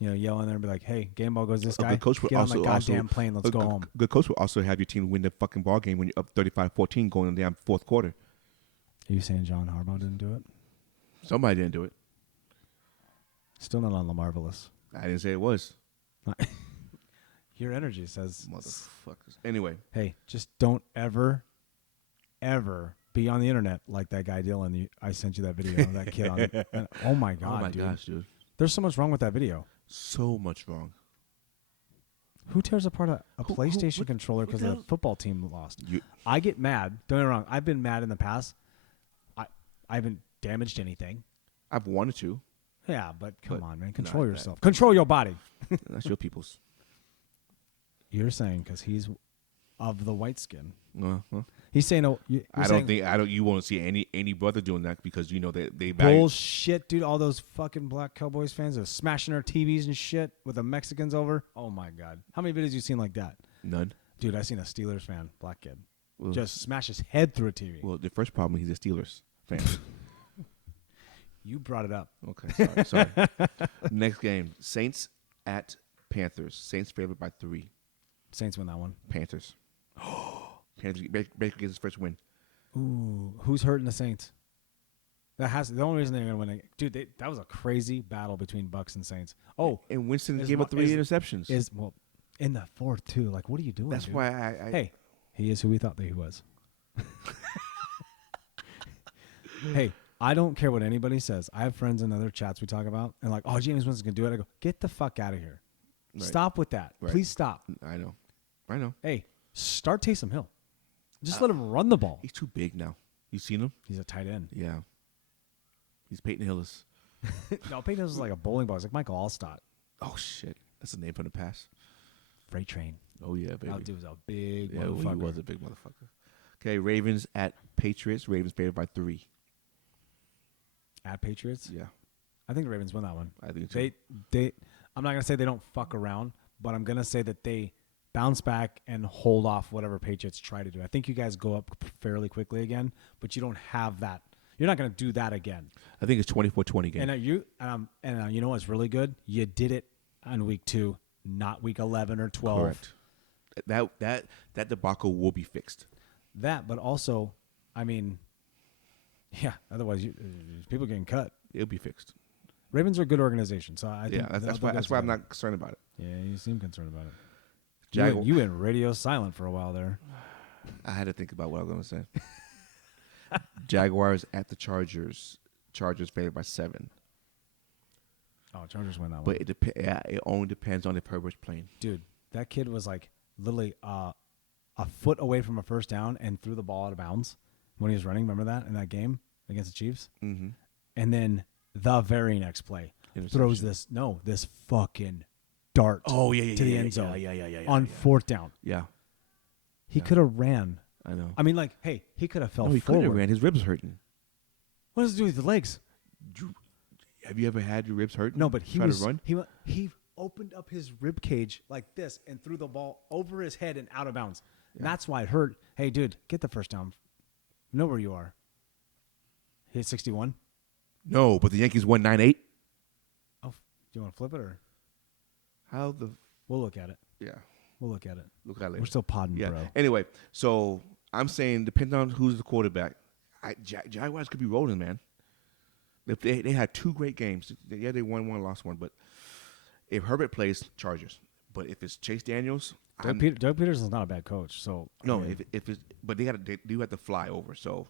You know, yell in there and be like, "Hey, game ball goes this A guy. good coach would Get on the also- goddamn plane. Let's go home." Good coach will also have your team win the fucking ball game when you're up 35-14 going in the damn fourth quarter. Are you saying John Harbaugh didn't do it? Somebody didn't do it. Still not on the marvelous. I didn't say it was. Your energy says, Motherfuckers. Anyway, "Hey, just don't ever, ever be on the internet like that guy Dylan. I sent you that video of that kid on. And, oh my god, oh my dude. gosh, dude, There's so much wrong with that video. so much wrong. Who tears apart a Who- PlayStation what- controller what because the the hell- football team lost? You, I get mad. Don't get me wrong. I've been mad in the past. I haven't damaged anything. I've wanted to. Yeah, but come But on, man. Control not yourself. Control your body. That's your people's. You're saying because he's of the white skin. Well, He's saying, "Oh, I don't think you won't see any brother doing that because you know they value. bullshit, dude. All those fucking black Cowboys fans are smashing their TVs and shit with the Mexicans over. Oh my god, how many videos you seen like that, None. dude? I seen a Steelers fan, black kid, Well, just smash his head through a TV. well, the first problem he's a Steelers fan. You brought it up. Okay, sorry. Next game, Saints at Panthers. Saints favored by 3. Saints win that one. Panthers. Panthers. Baker gets his first win. Ooh, who's hurting the Saints? The only reason they're gonna win it, dude. That was a crazy battle between Bucks and Saints. Oh, And Winston is gave up my- 3 is- interceptions. in the fourth too. Like, what are you doing? That's dude? why I Hey, he is who we thought that he was. Hey, I don't care what anybody says. I have friends in other chats we talk about, and like, oh, James Winston's gonna do it. I go, get the fuck out of here. Right. Stop with that. Right. Please stop. I know. Hey, start Taysom Hill. Just let him run the ball. He's too big now. You seen him? He's a tight end. Yeah. He's Peyton Hillis. No, Peyton Hillis is like a bowling ball. He's like Michael Allstott. Oh shit, that's the name from the past. Freight train. Oh yeah, baby. That dude was a big Yeah, motherfucker. he was a big motherfucker. Okay, Ravens at Patriots. Ravens favored by 3. At Patriots. Yeah, I think the Ravens win that one. I think so. They. I'm not gonna say they don't fuck around, but I'm gonna say that they bounce back and hold off whatever Patriots try to do. I think you guys go up fairly quickly again, but you don't have that. You're not gonna do that again. I think it's 24-20 game. And you know what's really good? You did it on week 2, not week 11 or 12. Correct. That debacle will be fixed. That, but also, I mean, yeah. Otherwise, people getting cut. It'll be fixed. Ravens are a good organization, so I think Yeah, that's why I'm not concerned about it. Yeah, you seem concerned about it. Jaguar- You went radio silent for a while there. I had to think about what I was going to say. Jaguars at the Chargers. Chargers favored by 7. Oh, Chargers win that one. But it only depends on if Herbert's playing. Dude, that kid was like literally a foot away from a first down and threw the ball out of bounds when he was running. Remember that in that game against the Chiefs? Mm-hmm. And then the very next play throws this fucking dart to the end zone on fourth down. Yeah, He could have ran. I know. I mean, like, hey, he could have fell No, he could forward. have ran. His ribs hurting. What does it do with the legs? Have you ever had your ribs hurt? No, but he Try was to run? he opened up his rib cage like this and threw the ball over his head and out of bounds. And that's why it hurt. Hey, dude, get the first down. Know where you are. He hit 61. No, but the Yankees won 9-8. Oh, do you want to flip it or How the we'll look at it? yeah? We'll look at it. Look at it later. We're still podding, Yeah. bro. Anyway, so I'm saying depending on who's the quarterback, Jaguars could be rolling, man. If they had 2 great games. Yeah, they won one, lost one. But if Herbert plays, Chargers. But if it's Chase Daniels, Doug Peterson's not a bad coach. So no. I mean, If it's but they do have to fly over. So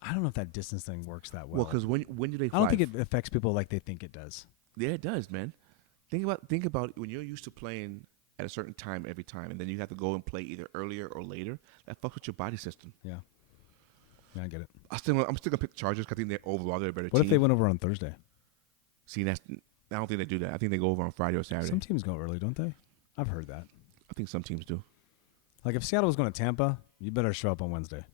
I don't know if that distance thing works that well. well, because when do they fly? I don't think it affects people like they think it does. Yeah, it does, man. Think about when you're used to playing at a certain time every time, and then you have to go and play either earlier or later. That fucks with your body system. Yeah. Yeah, I get it. I'm still gonna pick the Chargers. 'Cause I think they're a better team. What if they went over on Thursday? See, I don't think they do that. I think they go over on Friday or Saturday. Some teams go early, don't they? I've heard that. I think some teams do. Like if Seattle was going to Tampa, you better show up on Wednesday.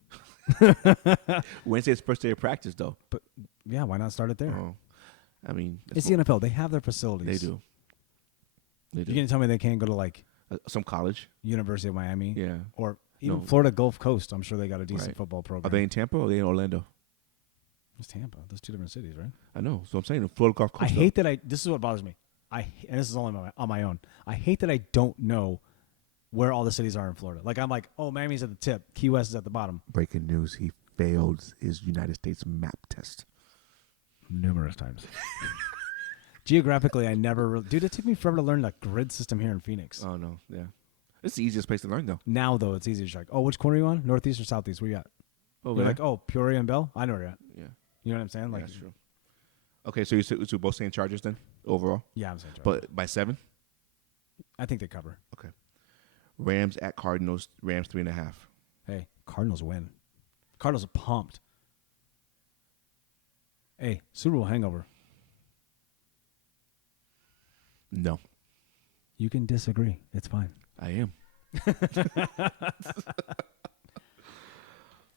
Wednesday's first day of practice, though. But yeah, why not start it there? Oh, I mean, It's the NFL. They have their facilities. They do. They do. You're gonna tell me they can't go to like Some college. University of Miami? Yeah. Or even No. Florida Gulf Coast. I'm sure they got a decent Right. football program. Are they in Tampa or are they in Orlando? It's Tampa. Those 2 different cities, right? I know. So I'm saying the Florida Gulf Coast. I hate that this is what bothers me. And this is only on my own. I hate that I don't know where all the cities are in Florida. Like I'm like, oh, Miami's at the tip. Key West is at the bottom. Breaking news: he failed his United States map test. Numerous times. Geographically, I never dude, it took me forever to learn the grid system here in Phoenix. Oh no, yeah, it's the easiest place to learn though. Now though, it's easy to like, oh, which corner are you on? Northeast or southeast? Where you at? Over You're there. like, oh, Peoria and Bell? I know where you're at. Yeah, You know what I'm saying? Like, that's true. Okay, so you're both saying Chargers then overall, yeah, I'm saying Chargers. but by 7. I think they cover. Okay. Rams at Cardinals. Rams 3.5. Hey, Cardinals win. Cardinals are pumped. Hey, Super Bowl hangover. No, You can disagree. It's fine. I am.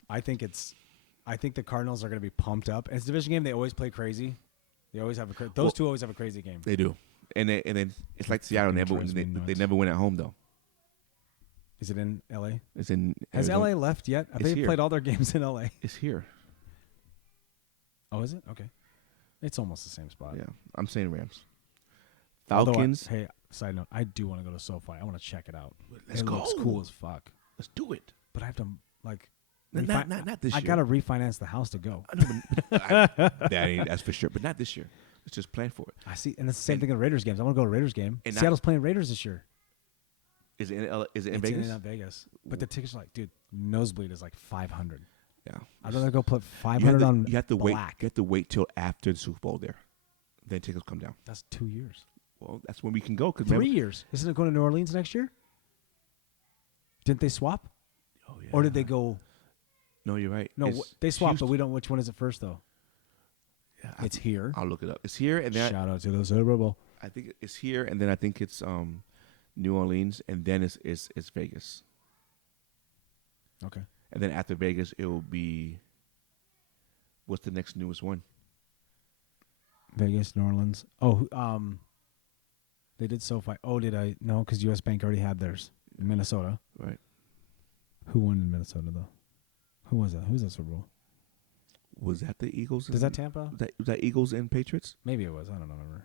I think the Cardinals are going to be pumped up. It's a division game. They always play crazy. They always have those two always have a crazy game. They do, and then it's like Seattle. drives me They nuts. never win at home though. Is it in L.A.? It's in. Has Arizona. L.A. left yet? Have It's they here. played all their games in L.A.? It's here. Oh, is it? Okay. It's almost the same spot. Yeah, I'm saying Rams. Although Falcons. hey, side note, I do want to go to SoFi. I want to check it out. Let's it go. looks cool as fuck. Let's do it. But I have to like. Not this I year. gotta refinance the house to go. That's for sure, but not this year. Let's just plan for it. I see, and it's the same thing in Raiders games. I want to go to a Raiders game. And Seattle's playing Raiders this year. Is it in It's Vegas? in Vegas, but the tickets are like, dude, nosebleed is like $500. Yeah. I'd rather go put You have $500 to, on you have to wait. black. You have to wait till after the Super Bowl there. Then tickets come down. That's 2 years. Well, that's when we can go. 'Cause 3 remember- years. Isn't it going to New Orleans next year? Didn't they swap? Oh, yeah. Or did they go? No, you're right. No, It's they swapped, Houston. but we don't. Which one is it first though? Yeah, It's here. I'll look it up. It's here, and then Shout out to the Super Bowl. I think it's here, and then I think it's New Orleans, and then it's Vegas, Okay. and then after Vegas, it will be. What's the next newest one? Vegas, New Orleans. Oh, they did SoFi. Oh, did I? No, because U.S. Bank already had theirs. Minnesota. Right. Who won in Minnesota though? Who was that? Who's that Super Bowl? Was that the Eagles? Is that Tampa? Was that Eagles and Patriots? Maybe it was. I don't remember.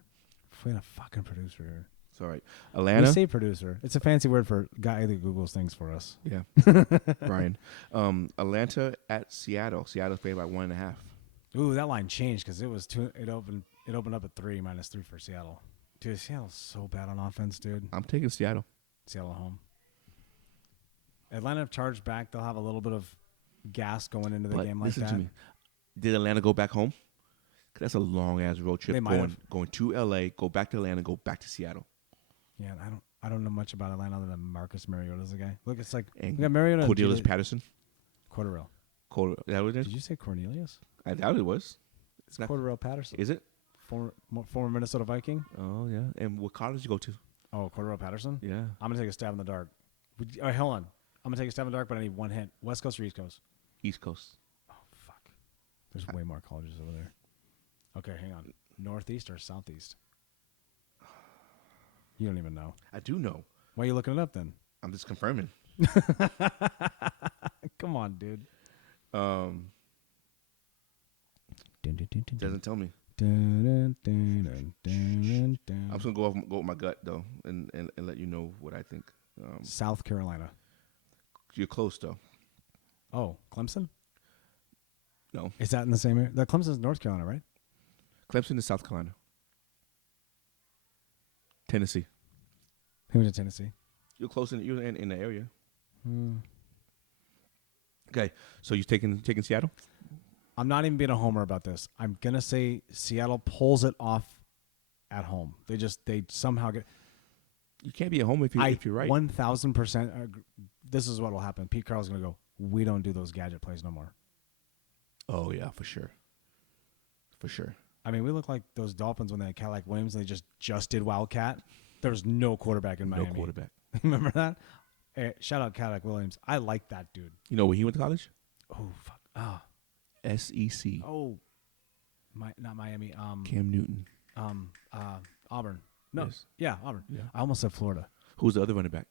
We had a fucking producer here. It's all right. We Atlanta. say producer. It's a fancy word for guy that Googles things for us. Yeah. Brian. Atlanta at Seattle. Seattle's paid by 1.5. Ooh, that line changed because it was two. It opened up at 3 -3 for Seattle. Dude, Seattle's so bad on offense, dude. I'm taking Seattle. Seattle at home. Atlanta have charged back. They'll have a little bit of gas going into the But game like listen that. to me. Did Atlanta go back home? 'Cause that's a long ass road trip. They might have. Going to LA, go back to Atlanta, go back to Seattle. Yeah, I don't know much about Atlanta other than Marcus Mariota's the guy. Look, it's like And we got Mariota and Cornelius Julius- Patterson. Cordarrelle. Is that what it is? Did you say Cornelius? I doubt it was. It's not. Cordarrelle Patterson. Is it? Former Minnesota Viking. Oh yeah. And what college did you go to? Oh, Cordarrelle Patterson. Yeah. I'm gonna take a stab in the dark. All right, hold on. I'm gonna take a stab in the dark, but I need one hint. West Coast or East Coast? East Coast. Oh fuck. There's way more colleges over there. Okay, hang on. Northeast or Southeast? You don't even know. I do know. Why are you looking it up then? I'm just confirming. Come on, dude. Doesn't tell me. I'm I'm just gonna go with my gut though, and let you know what I think. South Carolina. You're close though. Oh, Clemson? No. Is that in the same area? The Clemson's North Carolina, right? Clemson is South Carolina. Tennessee. He went to Tennessee. You're close you're in the area. Hmm. Okay, so you taking Seattle? I'm not even being a homer about this. I'm gonna say Seattle pulls it off at home. They somehow get. You can't be a home if you're right. 1,000%. This is what will happen. Pete Carroll's gonna go. We don't do those gadget plays no more. Oh yeah, for sure. For sure. I mean, we look like those Dolphins when they had Cadillac Williams. And they just did Wildcat. There was no quarterback in Miami. No quarterback. Remember that? Hey, shout out Cadillac Williams. I like that dude. You know where he went to college? Oh fuck. Ah. SEC. Oh. Not Miami. Cam Newton. Auburn. No. Yes. Yeah, Auburn. Yeah. I almost said Florida. Who's the other running back?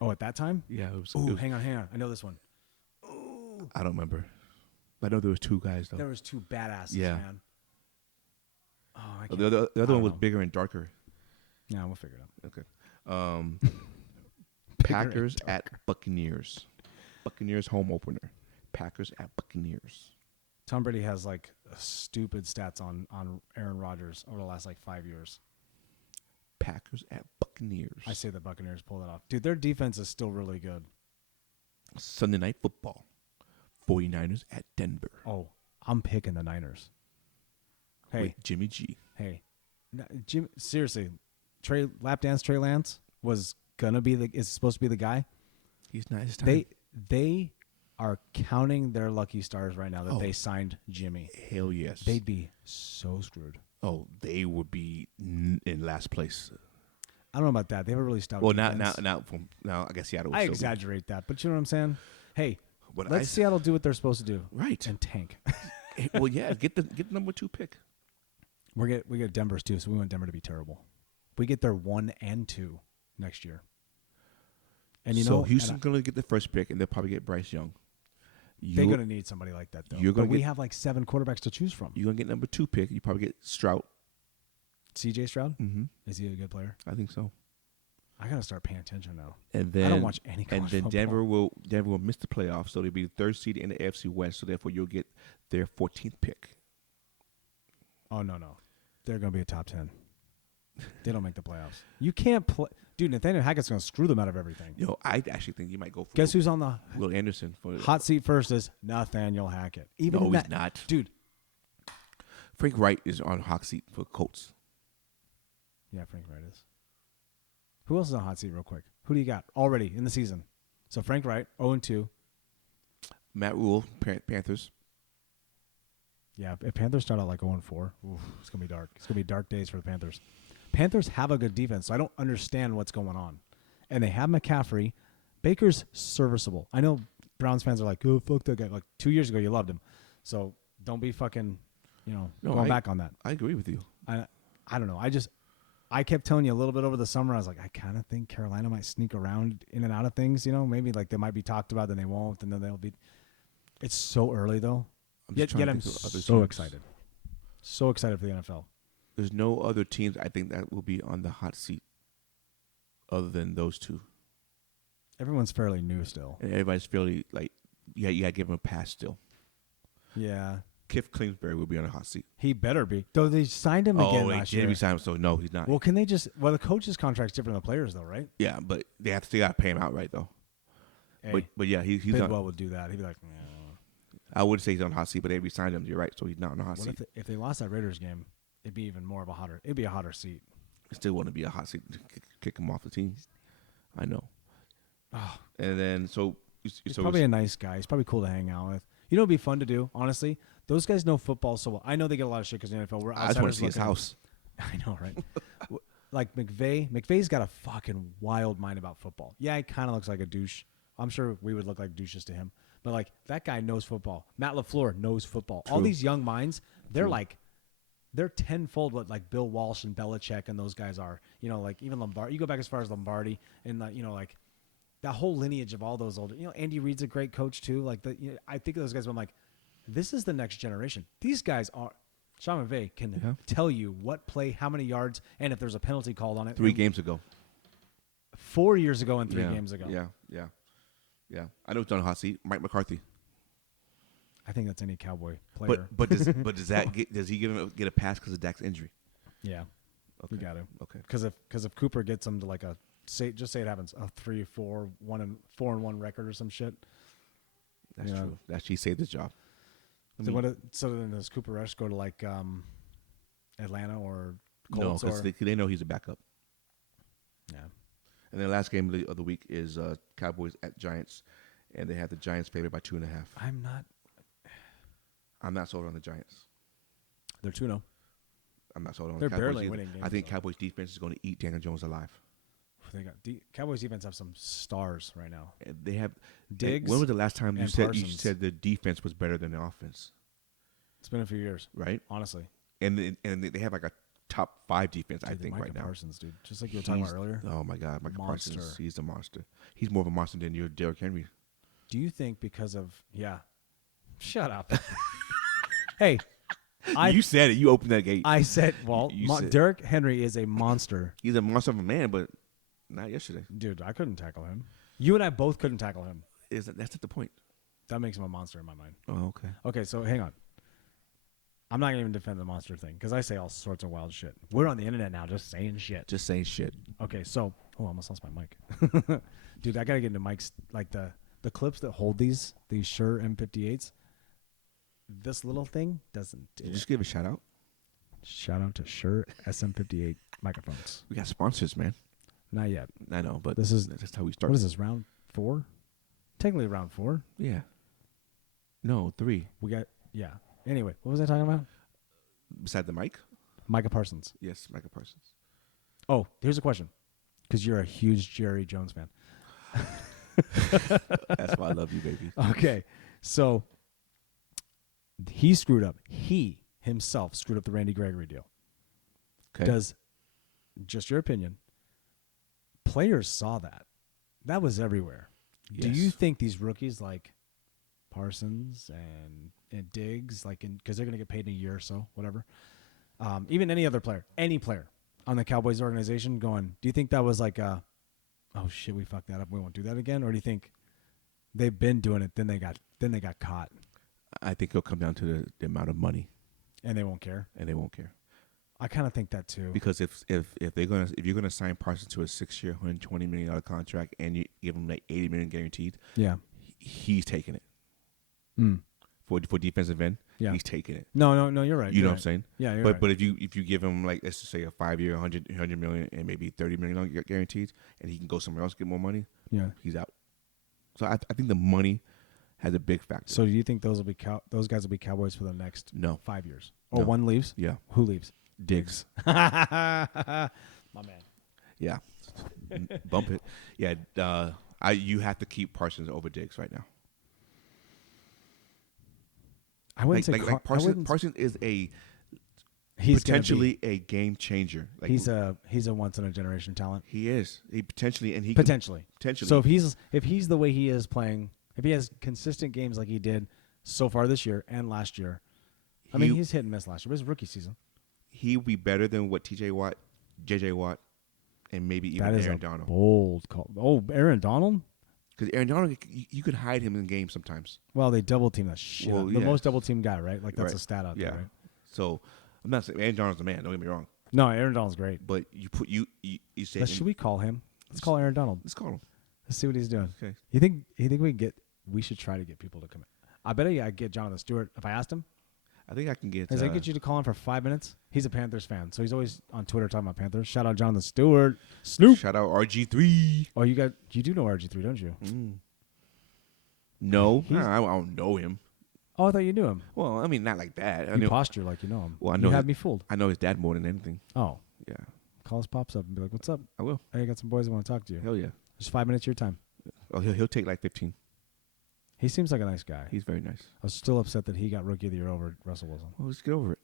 Oh, at that time? Yeah, it was. Ooh, hang on. I know this one. I don't remember. I know there was two guys though. There was two badasses, Yeah. man. Oh, I can't. The other one was know. bigger and darker. Yeah, we'll figure it out. Okay. Packers at Buccaneers. Buccaneers home opener. Packers at Buccaneers. Tom Brady has like stupid stats on Aaron Rodgers over the last like 5 years. Packers at Buccaneers. I say the Buccaneers pull that off. Dude, their defense is still really good. Sunday Night Football. 49ers at Denver. Oh, I'm picking the Niners. Hey, With Jimmy G. hey, Jim. Seriously, Trey Lance was gonna be is supposed to be the guy. He's not his time. They are counting their lucky stars right now that they signed Jimmy. Hell yes. They'd be so screwed. Oh, they would be in last place. I don't know about that. They have a really stout. Well, defense. now I guess Seattle. I exaggerate that, but you know what I'm saying. Hey, let Seattle do what they're supposed to do, right? And tank. Well, yeah, get the number 2 pick. We get Denver's too, so we want Denver to be terrible. We get their 1 and 2 next year. And Houston's gonna get the first pick, and they'll probably get Bryce Young. They're gonna need somebody like that though. But we have like 7 quarterbacks to choose from. You're gonna get number 2 pick. You probably get Stroud. C.J. Stroud. Mm-hmm. Is he a good player? I think so. I gotta start paying attention now. And then I don't watch any college And then football. Denver will miss the playoffs, so they'll be the 3rd seed in the AFC West. So therefore, you'll get their 14th pick. Oh no, they're gonna be a top 10. They don't make the playoffs. You can't play, dude. Nathaniel Hackett's gonna screw them out of everything. I actually think you might go for. Guess who's on the Will Anderson for hot seat first? Is Nathaniel Hackett. Even no, in he's not, dude. Frank Wright is on hot seat for Colts. Yeah, Frank Wright is. Who else is on hot seat? Real quick, who do you got already in the season? So Frank Wright, 0-2. Matt Rule, Panthers. Yeah, if Panthers start out like 0-4, it's gonna be dark. It's gonna be dark days for the Panthers. Panthers have a good defense, so I don't understand what's going on. And they have McCaffrey. Baker's serviceable. I know Browns fans are like, oh, fuck that guy. Like 2 years ago, you loved him. So don't be fucking, going back on that. I agree with you. I don't know. I kept telling you a little bit over the summer. I was like, I kind of think Carolina might sneak around in and out of things. Maybe like they might be talked about, then they won't, and then they'll be. It's so early though. Yet I'm so excited. So excited for the NFL. There's no other teams I think that will be on the hot seat other than those two. Everyone's fairly new still. And everybody's fairly like, you got to give them a pass still. Yeah. Cliff Kingsbury will be on the hot seat. He better be. Though they signed him again last year. Oh, signed him, so no, he's not. Well, can they just? Well, the coach's contract's different than the players, though, right? Yeah, but they got to pay him outright though. Hey, but yeah, he's Bidwell on. would do that. He'd be like, nah. I would say he's on the hot seat, but they re-signed him. You're right, so he's not on the hot seat. If they lost that Raiders game, it'd be even more of a hotter. It'd be a hotter seat. I still want to be a hot seat to kick him off the team. I know. Oh, And then he's probably a nice guy. He's probably cool to hang out with. It'd be fun to do. Honestly, those guys know football so well. I know they get a lot of shit because the NFL. We're I just want to see his house. I know, right? Like McVay. McVay's got a fucking wild mind about football. Yeah, he kind of looks like a douche. I'm sure we would look like douches to him. But like that guy knows football. Matt LaFleur knows football. True. All these young minds, they're True. like, they're tenfold what like Bill Walsh and Belichick and those guys are. Like even Lombardi. You go back as far as Lombardi and like that whole lineage of all those older. Andy Reid's a great coach too. Like I think of those guys. But I'm like, this is the next generation. These guys are. Sean McVay can tell you what play, how many yards, and if there's a penalty called on it. 3 games ago. 4 years ago and 3 games ago. Yeah. I know it's on the hot seat. Mike McCarthy. I think that's any Cowboy player. But does that does he get a pass because of Dak's injury? Yeah, Okay. you got to. Okay. Because if Cooper gets him to like just say it happens, a 3-4-1 record or some shit. That's true. That she saved his job. So then does Cooper Rush go to like Atlanta or Colts? No, because they know he's a backup. Yeah. And the last game of the week is Cowboys at Giants, and they have the Giants favored by 2.5. I'm not sold on the Giants. They're 2-0. I'm not sold on They're the Cowboys barely either. winning games, I think though. Cowboys defense is going to eat Daniel Jones alive. They got Cowboys defense have some stars right now. And they have Diggs. When was the last time you and said Parsons. the defense was better than the offense? It's been a few years, Right? honestly. And they have like a top 5 defense, I Dude, think, Micah right now. Parsons, dude. Just like you were talking about earlier. Oh my God, Micah Parsons, Monster. he's a monster. He's more of a monster than your Derrick Henry. Do you think because of Shut up. Hey, You said it. You opened that gate. I said, Derrick Henry is a monster. He's a monster of a man, but not yesterday. Dude, I couldn't tackle him. You and I both couldn't tackle him. That's not the point. That makes him a monster in my mind. Oh, okay. Okay, so hang on. I'm not going to even defend the monster thing because I say all sorts of wild shit. We're on the internet now just saying shit. Just saying shit. Okay, so I almost lost my mic. Dude, I got to get into mics like the clips that hold these Shure M58s. This little thing doesn't do Did you it. just give a shout out? Shout out to Shure SM58 microphones. We got sponsors, man. Not yet. I know, but This is that's how we start. What is this, round 4? Technically round 4. Yeah. No, 3. We got, Anyway, what was I talking about? Beside the mic? Micah Parsons. Yes, Micah Parsons. Oh, here's a question. Because you're a huge Jerry Jones fan. That's why I love you, baby. Okay, so he screwed up. He himself screwed up the Randy Gregory deal. Okay. Does, just your opinion, players saw that. That was everywhere. Do you Yes. think these rookies like Parsons and Diggs, because they're going to get paid in a year or so, whatever, even any other player, any player on the Cowboys organization do you think that was like oh shit, we fucked that up, we won't do that again? Or do you think they've been doing it, then they got caught I think it'll come down to the amount of money, and they won't care? and they won't care. I kind of think that too. Because if you're gonna sign Parsons to a 6-year, $120 million contract, and you give him like $80 million guaranteed, Yeah. he's taking it Mm. for defensive end. Yeah. He's taking it. No, you're right. You you're know right. what I'm saying? Yeah, you're But right. but if you give him like, let's just say a 5-year, $100 million, and maybe $30 million guaranteed, and he can go somewhere else get more money, Yeah. he's out. So I think the money has a big factor. So do you think those guys will be Cowboys for the next No. 5 years? Oh, No. one leaves? Yeah, Who leaves? Diggs. My man. Yeah, bump it. Yeah, you have to keep Parsons over Diggs right now. I wouldn't say Parsons is he's potentially a game changer. Like, he's a once in a generation talent. he is. He potentially can- Potentially. potentially. So if he's the way he is playing, if he has consistent games like he did so far this year and last year, I mean, he's hit and miss last year. But it's rookie season. He'll be better than what T.J. Watt, J.J. Watt, and maybe even That is Aaron a Donald. bold call. Oh, Aaron Donald? Because Aaron Donald, you could hide him in games sometimes. Well, they double team that shit. Well, The yeah. most double team guy, right? Like that's Right. a stat out Yeah. there, right? So I'm not saying Aaron Donald's the man. Don't get me wrong. No, Aaron Donald's great. But you say Should we call him? Let's call Aaron Donald. Let's call him. Let's see what he's doing. Okay. You think we should try to get people to come in? I bet I get Jonathan Stewart if I asked him. I think I can get. Does that get you to call him for 5 minutes? He's a Panthers fan, so he's always on Twitter talking about Panthers. Shout out Jonathan Stewart. Snoop. Shout out RG3. Oh, you do know RG3, don't you? No, He's- I don't know him. Oh, I thought you knew him. Well, I mean, not like that. I You know. posture like you know him. Well, I You know had his- me fooled. I know his dad more than anything. Oh, Yeah, call his pops up and be like, "What's up? I will. Hey, I got some boys that want to talk to you. Hell yeah. Just 5 minutes of your time." Oh, he'll take like 15. He seems like a nice guy. He's very nice. I was still upset that he got Rookie of the Year over Russell Wilson. Well, just get over it.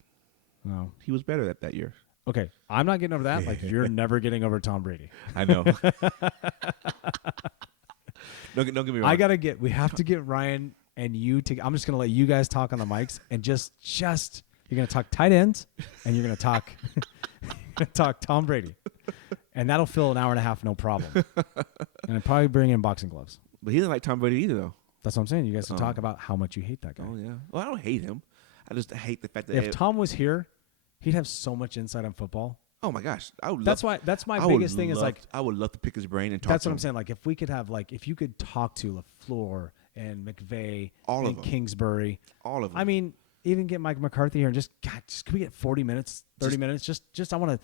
No. He was better that year. Okay, I'm not getting over that. Like you're never getting over Tom Brady. I know. Don't get me wrong. We have to get Ryan and you to. I'm just gonna let you guys talk on the mics and just you're gonna talk tight ends and you're gonna talk Tom Brady, and that'll fill an hour and a half, no problem. And I'd probably bring in boxing gloves. But he didn't like Tom Brady either, though. That's what I'm saying. You guys can Oh. talk about how much you hate that guy. Oh yeah. Well, I don't hate him. I just hate the fact that If Tom was here, he'd have so much insight on football. oh my gosh, I would. That's love, why. That's my I would biggest thing is love- like. I would love to pick his brain and talk. That's to what I'm him. saying. Like, if we could have, like, if you could talk to LaFleur and McVay All of and them. Kingsbury. All of them. I mean, even get Mike McCarthy here and just, God, just can we get 40 minutes, 30 minutes? Just I want to,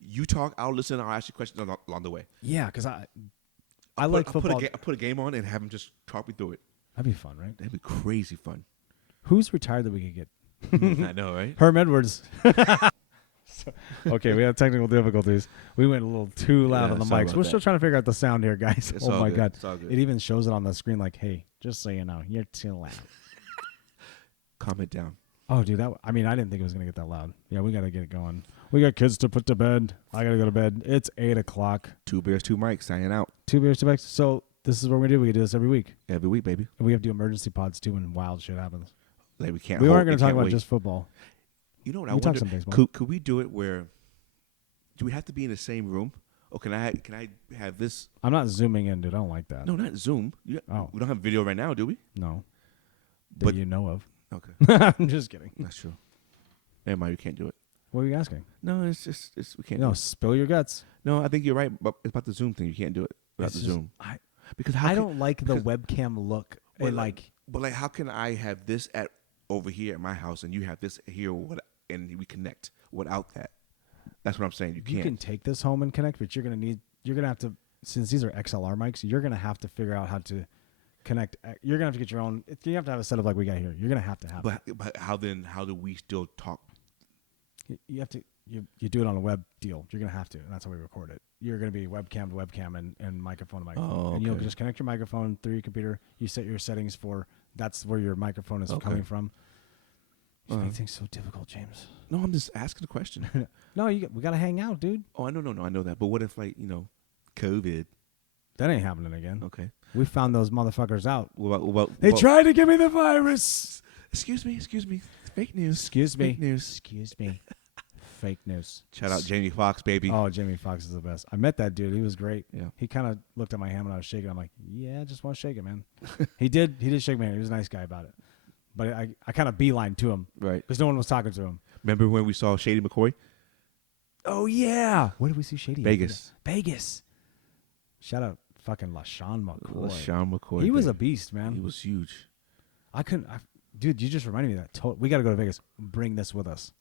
you talk. I'll listen. I'll ask you questions along the way. yeah, because I like football. I'll put a game on and have him just talk me through it. That'd be fun, right? That'd be crazy fun. Who's retired that we could get? I know, right? Herm Edwards. Okay, we had technical difficulties. We went a little too loud Yeah, on the sorry mics. about We're that. still trying to figure out the sound here, guys. It's Oh all my good. God. It's all good. It even shows it on the screen like, hey, just so you know, you're too loud. Calm it down. Oh, dude, I mean, I didn't think it was going to get that loud. Yeah, we got to get it going. We got kids to put to bed. I got to go to bed. It's 8 o'clock. 2 beers, 2 mics, signing out 2 beers, 2 mics. So this is what we're going to do. We can do this every week. every week, baby. And we have to do emergency pods, too, when wild shit happens. Like we can't. We hold- weren't going to talk can't about wait. just football. You know what we I talk wonder? some baseball. Could we do it where? Do we have to be in the same room, or can I have this? I'm not zooming in, dude. I don't like that. No, not Zoom. Oh. We don't have video right now, do we? No. That But- you know of. Okay, I'm just kidding. that's true. Never mind. We can't do it. What are you asking? No, it's just we can't. No, do it. spill your guts. No, I think you're right. But it's about the Zoom thing. You can't do it without It's the just- Zoom I because how can- don't like the because- webcam look. But And like, but like, how can I have this at over here at my house and you have this here, and we connect without that? That's what I'm saying. You you can't. can take this home and connect, but you're gonna have to, since these are XLR mics, you're gonna have to figure out how to connect. You're gonna have to get your own. You have to have a setup like we got here. You're gonna have to have. But how then? How do we still talk? You have to. You do it on a web deal. You're gonna have to, and that's how we record it. You're gonna be webcam to webcam and microphone to microphone, Oh, and you'll okay. just connect your microphone through your computer. You set your settings for that's where your microphone is Okay. coming from. You Uh-huh. make things so difficult, James. No, I'm just asking a question. No, we gotta hang out, dude. Oh, I know, no, I know that. But what if, like, COVID? That ain't happening again. Okay. We found those motherfuckers out. What They tried to give me the virus. Excuse me. Fake news. Excuse me. Fake news. Excuse me. Fake news. Shout out Jamie Foxx, baby. Oh, Jamie Foxx is the best. I met that dude. He was great. Yeah. He kind of looked at my hand when I was shaking. I'm like, yeah, I just want to shake it, man. He did shake my hand. He was a nice guy about it. But I kind of beeline to him Right. because no one was talking to him. Remember when we saw Shady McCoy? Oh, yeah. Where did we see Shady? Vegas. Vegas. Shout out fucking LaShawn McCoy. Sean McCoy. He was a baby. beast, man. He was huge. Dude, you just reminded me of that. We got to go to Vegas. Bring this with us.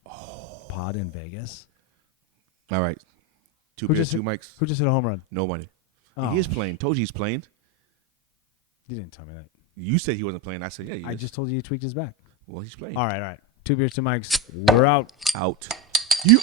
Pod in Vegas. All right. 2 Who beers, just 2 hit- mics. Who just hit a home run? Nobody. Oh. He is playing. Told you he's playing. You didn't tell me that. You said he wasn't playing. I said, yeah, he I is. just told you he tweaked his back. Well, he's playing. All right. 2 beers, 2 mics. We're out. Out. You.